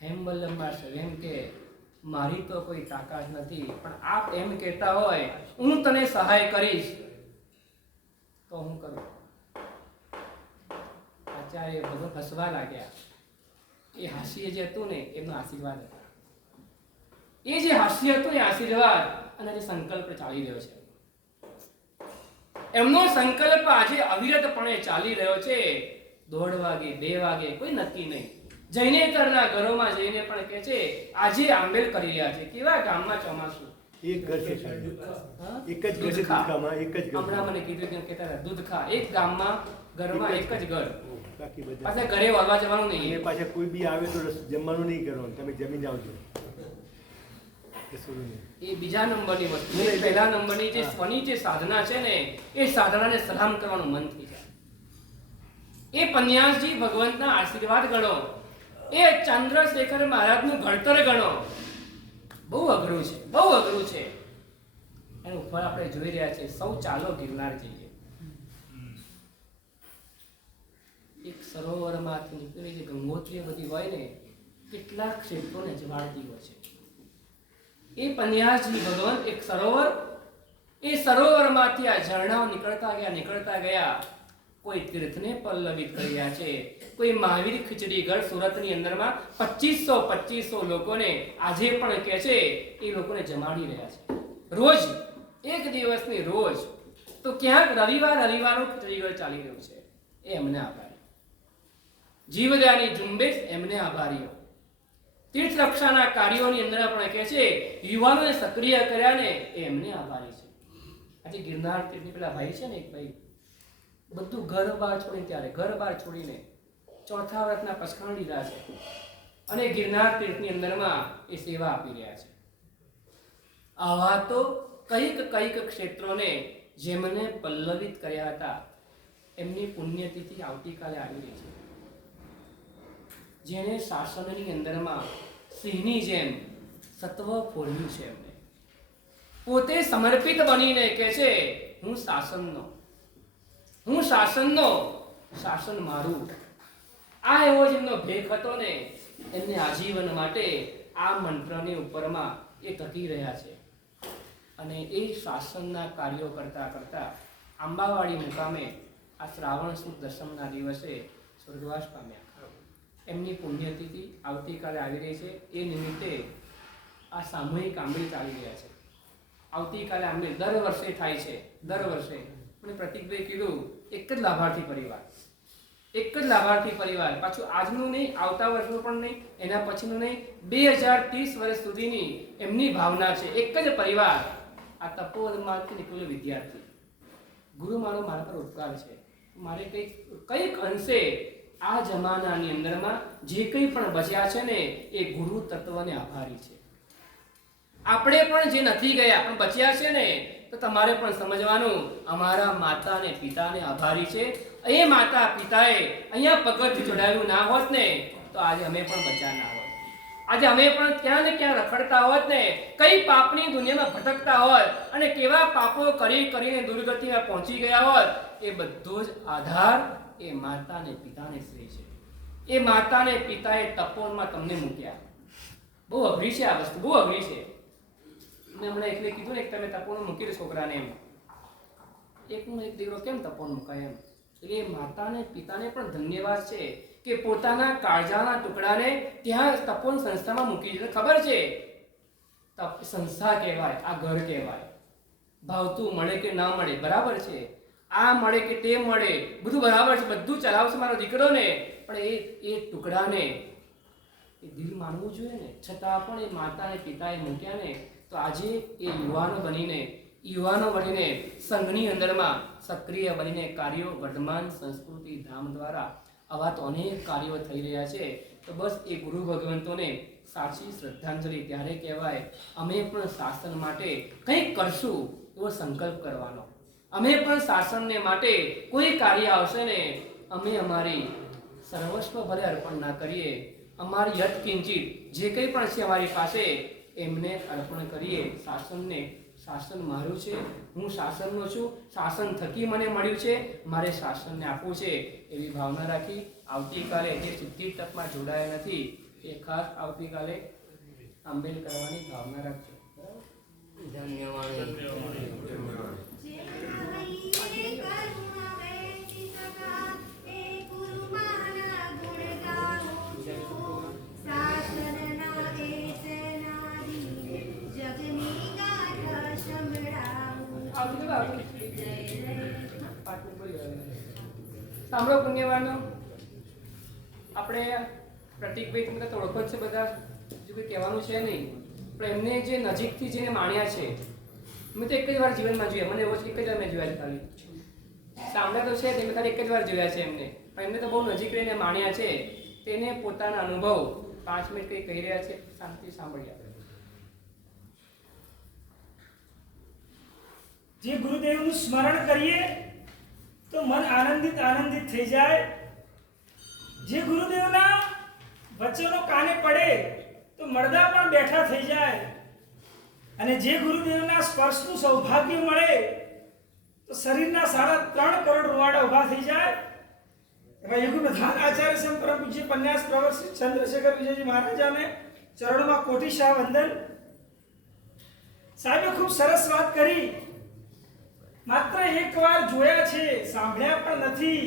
હેમવલ્લભ મહારાજ એમ કે મારી તો કોઈ તાકાત નથી, પણ આપ એમ કહેતા હોય હું તને સહાય કરીશ તો હું કરું. આચાર્ય ભગવાન હસવા લાગ્યા. એ હાસ્ય જે હતું ને એમનો આશીર્વાદ હતા. એ જે હાસ્ય હતું એ આશીર્વાદ અને જે સંકલ્પ ચાલી રહ્યો છે, એમનો સંકલ્પ આજે અવિરતપણે ચાલી રહ્યો છે. 1:30 વાગે 2 વાગે કોઈ નક્કી નહીં. જૈનેતરના ઘરોમાં જઈને પણ કહે છે આજે આંબેલ કરી રહ્યા છે. કેવા ગામમાં ચોમાસું, એક ઘર છે સાહેબ. હા? એક જ ઘર છે દૂધખા. દૂધખામાં, એક જ ઘર. હમણાં મને કીધું કે કહેતા હતા દૂધખા, એક ગામમાં ઘરમાં એક જ ઘર, બાકી બધા પાછા ઘરે વળવા જવાનું અને નહીં. પાછા કોઈ બી આવે તો જમવાનું નહીં કરવાનું, તમે જમીને આવજો. એ થોડું નહીં. એ બીજા નંબરની વસ્તુ છે. પહેલા નંબરની જે સ્વની જે સાધના છે ને, એ સાધનાને સલામ કરવાનું મન થઈ જાય. એ પન્યાસજી ભગવંતના આશીર્વાદ ગણો, એ ચંદ્રશેખર મહારાજનું ઘડતર ગણો. બહુ અઘરું છે, બહુ અઘરું છે. એનું ફળ આપણે જોઈ રહ્યા છે. સૌ ચાલો ગિરનાર જઈએ. એક સરોવરમાંથી નીકળી જે ગંગોત્રી બધી હોય ને, કેટલાક ક્ષેત્રોને જવાળતી હોય છે. એ પન્યાસજી ભગવાન એક સરોવર, એ સરોવરમાંથી આ ઝરણાઓ નીકળતા ગયા. કોઈ તીર્થને પલ્લવિત કર્યા છે, કોઈ મહાવીર ખીચડી ઘર સુરતની અંદરમાં 2500 લોકોને આજે પણ કહે છે એ લોકોને જમાડી રહ્યા છે. રોજ એક દિવસની રોજ તો ક્યાંક રવિવારનું ખીચડી ઘર ચાલી રહ્યું છે. એ એમને આભારી. જીવદયાની ઝુંબેશ એમને આભારીઓ. તીર્થ રક્ષાના કાર્યોની અંદર પણ કહે છે યુવાનોને સક્રિય કર્યા ને એ એમને આભારી છે. આજે ગિરનાર તીર્થની પેલા ભાઈ છે ને એક ભાઈ, બધું ઘર બાર છોડીને ચોથા વ્રતના પસખાણ લીધા છે અને ગિરનાર તીર્થની અંદરમાં એ સેવા આપી રહ્યા છે. આવા તો કઈક ક્ષેત્રોને જેમને પલ્લવિત કર્યા હતા એમની પુણ્યતિથિ આવતીકાલે આવી રહી છે. જેને શાસનની અંદરમાં સિંહની જેમ સત્વ ફોડ્યું છે, એમને પોતે સમર્પિત બનીને કહે છે હું શાસનનો, શાસન મારું. આ એવો જેમનો ભેખ હતો ને, એમને આજીવન માટે આ મંત્રની ઉપરમાં એ ટકી રહ્યા છે અને એ શાસનના કાર્યો કરતા આંબાવાડી મુકામે આ શ્રાવણ સુદ દશમના દિવસે સ્વર્ગવાસ પામ્યા. એમની પુણ્યતિથિ આવતીકાલે આવી રહી છે. એ નિમિત્તે આ સામૂહિક આંબલી ચાલી રહ્યા છે. આવતીકાલે આંબલી દર વર્ષે થાય છે, દર વર્ષે. મને પ્રતિકભાઈ કીધું એક જ લાભાર્થી પરિવાર, પાછું આજનું નહીં, આવતા વર્ષનું પણ નહીં, એના પછીનું નહીં, 2030 વર્ષ સુધીની એમની ભાવના છે. એક જ પરિવાર, આ તપોવનમાંથી નીકળેલો વિદ્યાર્થી. ગુરુ મારા પર ઉપકાર છે. મારે કંઈક અંશે આ જમાનાની અંદરમાં જે કંઈ પણ બચ્યા છે ને એ ગુરુ તત્વને આભારી છે. આપણે પણ જે નથી ગયા પણ બચ્યા છે ને, તો તમારે પણ સમજવાનું અમારા માતા અને પિતાને આભારી છે. એ માતા પિતાએ અહીંયા પગથિયું ચડાવ્યું ના હોત ને તો આજે અમે પણ બચ્યા ના હોત. આજે અમે પણ ક્યાં ને ક્યાં રખડતા હોત ને, કઈ પાપની દુનિયામાં ભટકતા હોત અને કેવા પાપો કરીને દુર્ગતિમાં પહોંચી ગયા હોત. એ બધો જ આધાર એ માતા અને પિતાને શ્રેય છે. એ માતા અને પિતાએ તપોવનમાં તમને મૂક્યા. બહુ અઘરી છે આ વસ્તુ, બહુ અઘરી છે. મેં હમણાં એકને કીધું ને કે તમે તપોવનમાં મૂકી દો છોકરાને, એમ એકનો એક દીકરો કેમ તપોવનમાં મુકાય એમ. એટલે માતા અને પિતાને પણ ધન્યવાદ છે કે પોતાના કાળજાના ટુકડાને ત્યાં તપોવન સંસ્થામાં મૂકી દીધો. ખબર છે સંસ્થા કહેવાય, આ ઘર કહેવાય. ભાવતું મળે કે ના મળે બરાબર છે, આ મળે કે તે મળે બધું બરાબર છે, બધું ચલાવશે મારો દીકરો ને, પણ એ ટુકડાને એ દિલ માનવું જોઈએ ને. છતાં પણ એ માતા અને પિતાએ મૂક્યા ને, તો આજે એ યુવાનો બનીને સંઘની અંદરમાં સક્રિય બનીને કાર્યો વર્ધમાન સંસ્કૃતિ ધામ દ્વારા આવા તો અનેક કાર્યો થઈ રહ્યા છે. તો બસ એ ગુરુ ભગવંતોને સાચી શ્રદ્ધાંજલિ ત્યારે કહેવાય અમે પણ શાસન માટે કંઈક કરશું એવો સંકલ્પ કરવાનો. અમે પણ શાસનને માટે કોઈ કાર્ય આવશે ને, અમે અમારી સર્વસ્વ ભલે અર્પણ ના કરીએ, અમારી યત્કિંચિત જે કંઈ પણ છે અમારી પાસે એમને અર્પણ કરીએ. શાસન મારું છે, હું શાસનનો છું, શાસન થકી મને મળ્યું છે, મારે શાસનને આપવું છે એવી ભાવના રાખી આવતીકાલે જે સિદ્ધિ તપમાં જોડાયા નથી એ ખાસ આવતીકાલે આંબેલ કરવાની ભાવના રાખજો. ધન્યવાદ. સાંભળો પુણ્યવાનો, આપણે પ્રતિકભાઈ તમે તો ઓળખો જ છે બધા, બીજું કોઈ કહેવાનું છે નહીં. પણ એમને જે નજીકથી જેને માણ્યા છે, મેં તો એક જ વાર જીવનમાં જોયા, મને એવો એક જ વાર મેં જોયા છે ખાલી, સાંભળ્યા તો છે તે મેં ખાલી એક જ વાર જોયા છે એમને, પણ એમને તો બહુ નજીક રહીને માણ્યા છે, તેને પોતાના અનુભવ 5 મિનિટ કંઈ કહી રહ્યા છે, શાંતિ સાંભળીએ આપણે. જે ગુરુદેવનું સ્મરણ કરીએ તો મન આનંદિત થઈ જાય. જે ગુરુદેવના વચનો કાને પડે તો મળદા પણ બેઠા થઈ જાય. અને જે ગુરુદેવના સ્પર્શનું સૌભાગ્ય મળે તો શરીરના 3.5 કરોડ રૂવાડા ઉભા થઈ જાય. એમાં યુગ પ્રધાન આચાર્ય સંત પરમ પૂજ્ય પન્યાસ પ્રવર શ્રી ચંદ્રશેખર વિજયજી મહારાજાને ચરણોમાં કોટીશાહ વંદન. સાહેબે ખૂબ સરસ વાત કરી. માત્ર એકવાર જોયા છે, સાંભળ્યા પણ નથી,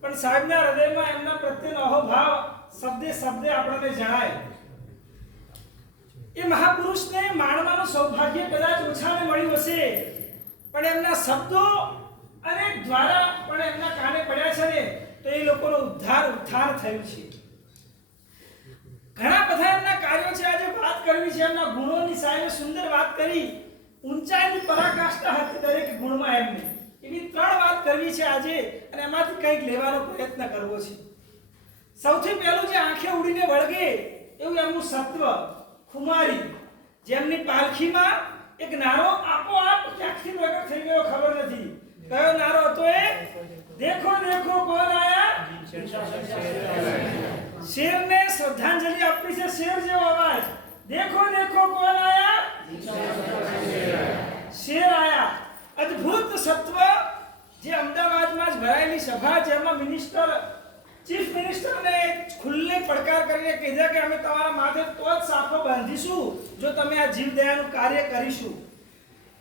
પણ સાહેબના હૃદયમાં એમના પ્રત્યેનો અહોભાવ શબ્દે આપણને જણાય. એ મહાપુરુષને માણવાનું સૌભાગ્ય કદાચ ઓછાને મળ્યું હશે, પણ એમના શબ્દો અને દ્વારા પણ એમના કાને પડ્યા છે ને, તો એ લોકોનો ઉત્થાન થયું છે. ઘણા બધા એમના કાર્યો છે. આજે વાત કરવી છે એમના ગુણોની. સાહેબે સુંદર વાત કરી. ઊંચાઈની પરાકાષ્ઠા હતી દરેક ગુણમાં એમની. એવી 3 વાત કરવી છે આજે, અને એમાંથી કંઈક લેવાનો પ્રયત્ન કરવો છે. સૌથી પહેલું જે આંખે ઉડીને વળગે એવું એમનું સત્વ, ખુમારી. જેમની પાલખીમાં એક નારો આપોઆપ ક્યાંકથી પ્રગટ થઈ ગયો, ખબર નથી કયો નારો હતો એ. દેખો દેખો કોણ આયા. શેરને શ્રદ્ધાંજલિ આપવી છે, શેર જેવો અવાજ. દેખો દેખો કોણ આયા. શેર આયા. અદ્ભુત સત્વ. જે અમદાવાદમાં જ ભરાયેલી સભા, જેમાં ચીફ મિનિસ્ટરને ખુલ્લે પડકાર કરીને કીધા કે અમે તમારા માથે તો જ સાફો બાંધીશું જો તમે આ જીવદયાનું કાર્ય કરીશું.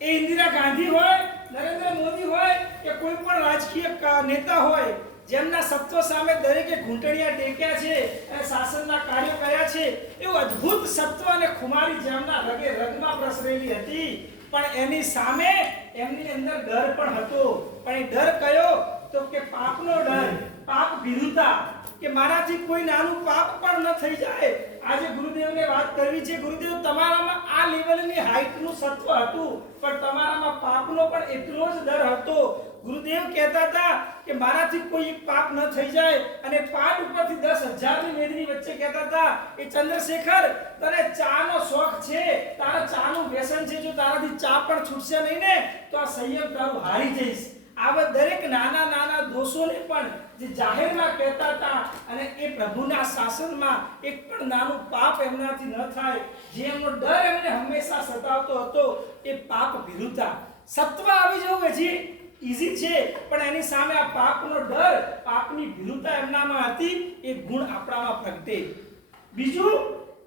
એ ઇન્દિરા ગાંધી હોય, નરેન્દ્ર મોદી હોય કે કોઈ પણ રાજકીય નેતા હોય, જેમના સત્વ સામે દરેકે ઘૂંટણિયા ટેક્યા છે અને શાસનના કાર્યો કર્યા છે, એવું અદ્ભુત સત્વ અને ખુમારી જેમના રગમાં પ્રસરેલી હતી. પણ એની સામે એમની અંદર ડર પણ હતો. પણ એ ડર કયો? તો કે પાપનો ડર, પાપ ભીરુતા, કે મારાથી કોઈ નાનું પાપ પણ ન થઈ જાય. આજે ગુરુદેવને વાત કરવી છે. ગુરુદેવ, તમારામાં આ લેવલની હાઈટનું સત્વ હતું, પણ તમારામાં પાપનો પણ એટલો જ ડર હતો. ગુરુદેવ કહેતા હતા કે મારાથી કોઈ એક પાપ ન થઈ જાય, અને પાટ ઉપરથી 10,000ની મેદની વચ્ચે કહેતા હતા એ ચંદ્રશેખર, તને ચાનો શોખ છે, તારા ચાનું વ્યસન છે, જો તારાથી ચા પણ છૂટશે નહીં ને તો આ સંયમ તારું હારી જઈશ. આવા દરેક નાના દોષોને પણ જે જાહેરમાં કહેતા હતા, અને એ પ્રભુના શાસનમાં એક પણ નાનું પાપ એમનાથી ન થાય, જે એમનો ડર એમને હંમેશા સતાવતો હતો, એ પાપ ભીરુતા. સત્વ આવી જવું હજી ઈઝી છે, પણ એની સામે આ પાપનો ડર, પાપની ભીરુતા એમનામાં હતી. એ ગુણ આપણામાં પ્રગટે. બીજું,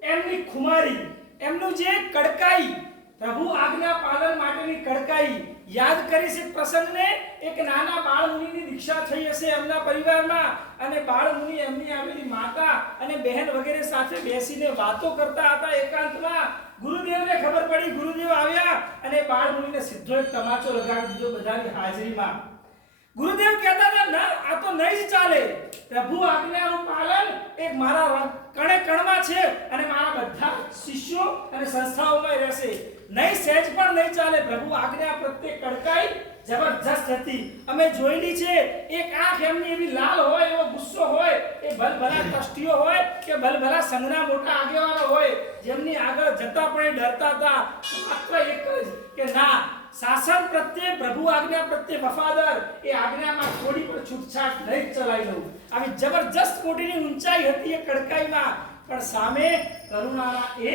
એમની ખુમારી, એમનું જે કડકાઈ, પ્રભુ આજ્ઞા પાલન માટેની કડકાઈ. યાદ કરી છે પ્રસંગને. એક નાના બાળ મુનિની દીક્ષા થઈ હશે એમના પરિવારમાં, અને બાળ મુનિ એમની આવેલી માતા અને બહેન વગેરે સાથે બેસીને વાતો કરતા હતા એકાંતમાં. ગુરુદેવને ખબર પડી, ગુરુદેવ આવ્યા અને બાળ મુનિને સીધો એક તમાચો લગાવી દીધો બધાની હાજરીમાં. ગુરુદેવ કહેતા હતા, ના, આ તો નહીં જ ચાલે. પ્રભુ આજ્ઞાનું પાલન એક મારા કણે કણમાં છે, અને મારા બધા શિષ્યો અને સંસ્થાઓમાં રહેશે. નહીં, સહેજ પણ નહીં ચાલે. પ્રભુ આજ્ઞા પ્રત્યે કડકાઈ જબરજસ્ત હતી. અમે જોયેલી છે. એક આંખ એમની એવી લાલ હોય, એવો ગુસ્સો હોય, એ ભલભલા ટ્રસ્ટીઓ હોય કે ભલભલા સંઘના મોટા આગેવાનો હોય, જેમની આગળ જતા પણ એ ડરતા હતા. માત્ર એક જ કે ના, શાસન પ્રત્યે, પ્રભુ આજ્ઞા પ્રત્યે વફાદાર, એ આજ્ઞામાં થોડી પણ છૂટછાટ નહીં ચલાવી લઉં. આવી જબરજસ્ત મોટીની ઊંચાઈ હતી એ કડકાઈમાં. પણ સામે કરુણાના એ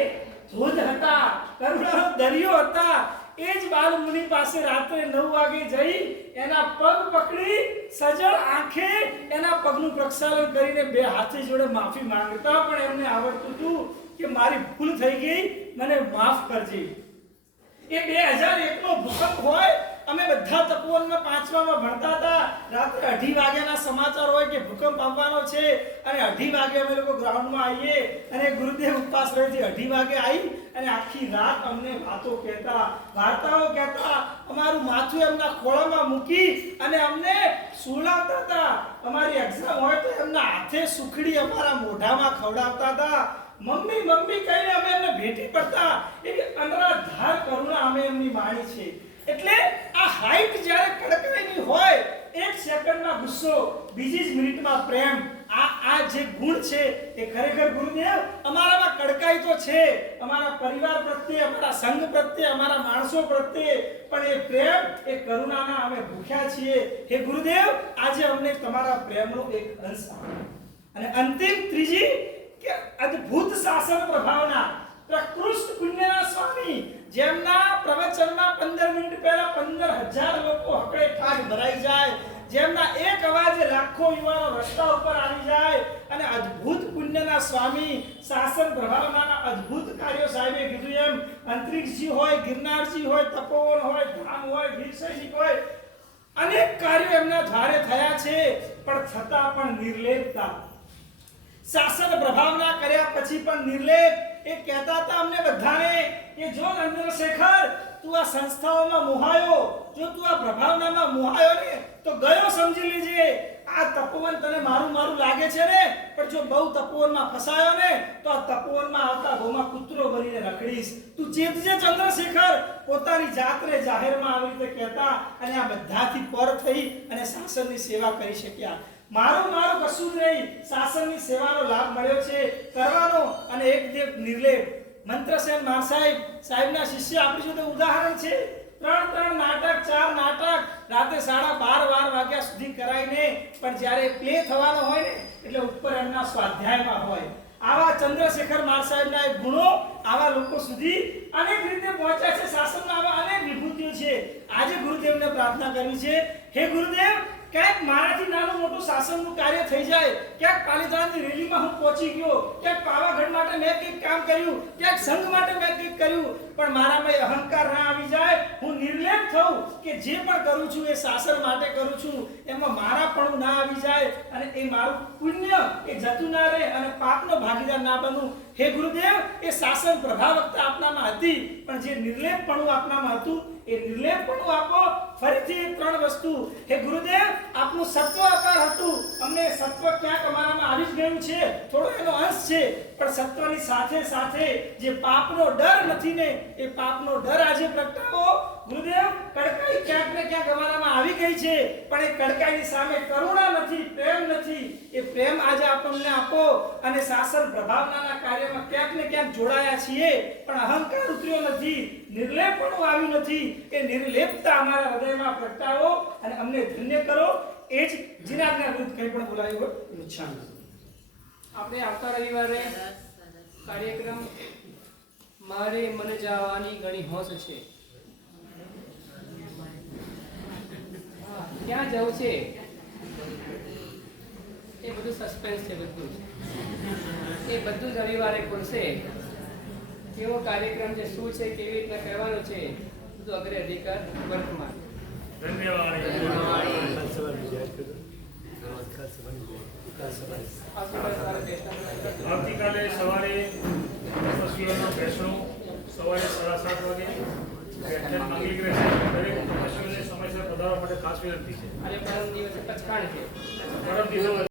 ધોધ હતા, કરુણાનો દરિયો હતા. એ જ બાલ મુનિ પાસે રાત્રે 9 વાગે જઈ એના પગ પકડી સજળ આંખે એના પગનું પ્રક્ષાલન કરીને 2 હાથે જોડે માફી માંગતા પણ એમને આવડતું હતું કે મારી ભૂલ થઈ ગઈ, મને માફ કરજે. એ 2001નો ભૂકંપ હોય, અમે બધા તપોવનમાં 5મામાં ભણતા હતા. રાત્રે 2:30 વાગ્યાના સમાચાર હોય કે ભૂકંપ આવવાનો છે, અને 2:30 વાગે અમે લોકો ગ્રાઉન્ડમાં આવીએ, અને ગુરુદેવ ઉપવાસ રહેથી 2:30 વાગે આવી અને આખી રાત અમને વાર્તાઓ કહેતા, અમારું માથું એમના ખોળામાં મૂકી અને અમને સુલાવતા હતા. અમારી એક્ઝામ હોય તો એમના હાથે સુખડી અમારા મોઢામાં ખવડાવતા હતા. મમ્મી મમ્મી કહીને અમે એમને ભેટી પડતા એવી અનરાધાર કરુણા અમે એમની માણી છે. એટલે આ હાઈટ જ્યારે કડકાઈની હોય, એક સેકન્ડમાં ગુસ્સો, બીજી જ મિનિટમાં પ્રેમ, આ જે ગુણ છે એ ખરેખર ગુરુદેવ અમારામાં કડકાઈ તો છે, અમારા પરિવાર પ્રત્યે, અમારા સંઘ પ્રત્યે, અમારા માણસો પ્રત્યે, પણ એ પ્રેમ, એ કરુણાના અમે ભૂખ્યા છીએ. હે ગુરુદેવ, આજે અમને તમારા પ્રેમનો એક અંશ આપો. અને અંતિમ ત્રીજી કે અદ્ભુત શાસન પ્રભાવના પ્રકૃષ્ટ પુણ્યના સ્વામી, જેમના પ્રવચનમાં 15 મિનિટ પહેલા 15,000 લોકો હકડે ઠાઠ ભરાઈ જાય, જેમના એક અવાજે લાખો યુવાનો રસ્તા ઉપર આવી જાય, અને અદ્ભુત પુણ્યના સ્વામી, શાસન પ્રભાવનાના અદ્ભુત કાર્યો સાહેબે કીધું એમ અંતરિક્ષજી હોય, ગિરનારજી હોય, તપોવન હોય, ધામ હોય, વીર સૈનિક હોય, અનેક કાર્યો એમના દ્વારે થયા છે, પણ છતાં પણ નિર્લેપતા, શાસન પ્રભાવના કર્યા પછી પણ નિર્લેપ. એ કહેતા હતા અમને બધાને કે જો ચંદ્રશેખર તું આ સંસ્થાઓમાં મોહાયો, જો તું આ પ્રભાવનામાં મોહાયો ને તો ગયો સમજી લેજે. આ તપોવન તને મારું લાગે છે ને, પણ જો બહુ તપોવનમાં ફસાયો ને તો આ તપોવનમાં આવતા ભોમાં કૂતરો બનીને રખડીશ. તું ચેતજે ચંદ્રશેખર. પોતાની જાતને જાહેરમાં આવી રીતે કહેતા, અને આ બધાથી પર થઈ અને શાસનની સેવા કરી શક્યા. મારું કશું જ નહીં, શાસનની સેવાનો લાભ મળ્યો છે કરવાનો. અને એક નિર્લેપ મંત્રસેન માર સાહેબના શિષ્ય આપણી જોડે ઉદાહરણ છે. 3 નાટક, 4 નાટક રાતે 12:30 વાગ્યા સુધી કરાઈને, પણ જ્યારે પ્લે થવાનો હોય ને એટલે ઉપર એમના સ્વાધ્યાયમાં હોય. આવા ચંદ્રશેખર માર સાહેબના એક ગુણો આવા લોકો સુધી અનેક રીતે પહોંચ્યા છે. શાસનમાં આવા અનેક વિભૂતિઓ છે. આજે ગુરુદેવને પ્રાર્થના કરવી છે, હે ગુરુદેવ, ક્યાંક મારાથી નાનું મોટું શાસનનું કાર્ય થઈ જાય, ક્યાંક પાલિતાણાની રેલીમાં હું પહોંચી ગયો, ક્યાંક પાવાગઢ માટે મેં કંઈક કામ કર્યું, ક્યાંક સંઘ માટે મેં કંઈક કર્યું, પણ મારામાં અહંકાર ના આવી જાય, હું નિર્લેપ થઉં કે જે પણ કરું છું એ શાસન માટે કરું છું, એમાં મારાપણું ના આવી જાય, અને એ મારું પુણ્ય એ જતું ના રહે અને પાપનો ભાગીદાર ના બનું. હે ગુરુદેવ, એ શાસન પ્રભાવકતા આપનામાં હતી, પણ જે નિર્લેપપણું આપનામાં હતું એ નિર્લેપપણું આપો. ફરીથી 3 વસ્તુ. હે ગુરુદેવ, આપનું સત્વ અપાર હતું, અમને સત્વ ક્યાંક અમારામાં આવી જ ગયું છે, થોડો એનો અંશ છે, પણ સત્વની સાથે સાથે જે પાપનો ડર નથી ને એ પાપનો ડર આજે પ્રગટાવો. ગુરુદેવ, કડકાઈ ક્યાંક ને ક્યાંક અમારામાં આવી ગઈ છે, પણ એ કડકાઈની સામે કરુણા નથી, પ્રેમ નથી. એ પ્રેમ આજે આપણને આપો. અને શાસન પ્રભાવનાના કાર્યમાં ક્યાંક ને ક્યાંક જોડાયા છીએ, પણ અહંકાર ઉતર્યો નથી, નિર્લેપપણું આવ્યું નથી. એ નિર્લેપતા અમારા હૃદયમાં પ્રગટાવો અને અમને ધન્ય કરો. એ જ જીનાજ્ઞા વિરુદ્ધ કંઈ પણ બોલાયું હોય નુકસાન. આપણે આવતા રવિવારે કાર્યક્રમ મારે મને જવાની ઘણી હોશ છે. ક્યાં જવું છે એ બધું સસ્પેન્સ છે. એ બધું જ રવિવારે ખુલશે. કેવો કાર્યક્રમ છે, શું છે, કેવી રીતના કહેવાનું છે, બધું અગ્રે અધિકાર વર્તમાન. આવતીકાલે સવારે તપસ્વીઓનો બેસણું સવારે 7:30 વાગે વ્યાખ્યાન માંગી રહેશે. દરેક તપસ્વીઓને સમયસર પધારવા માટે ખાસ વિનંતી છે. અને પરમ દિવસે પચકાણ છે. પરમ દિવસે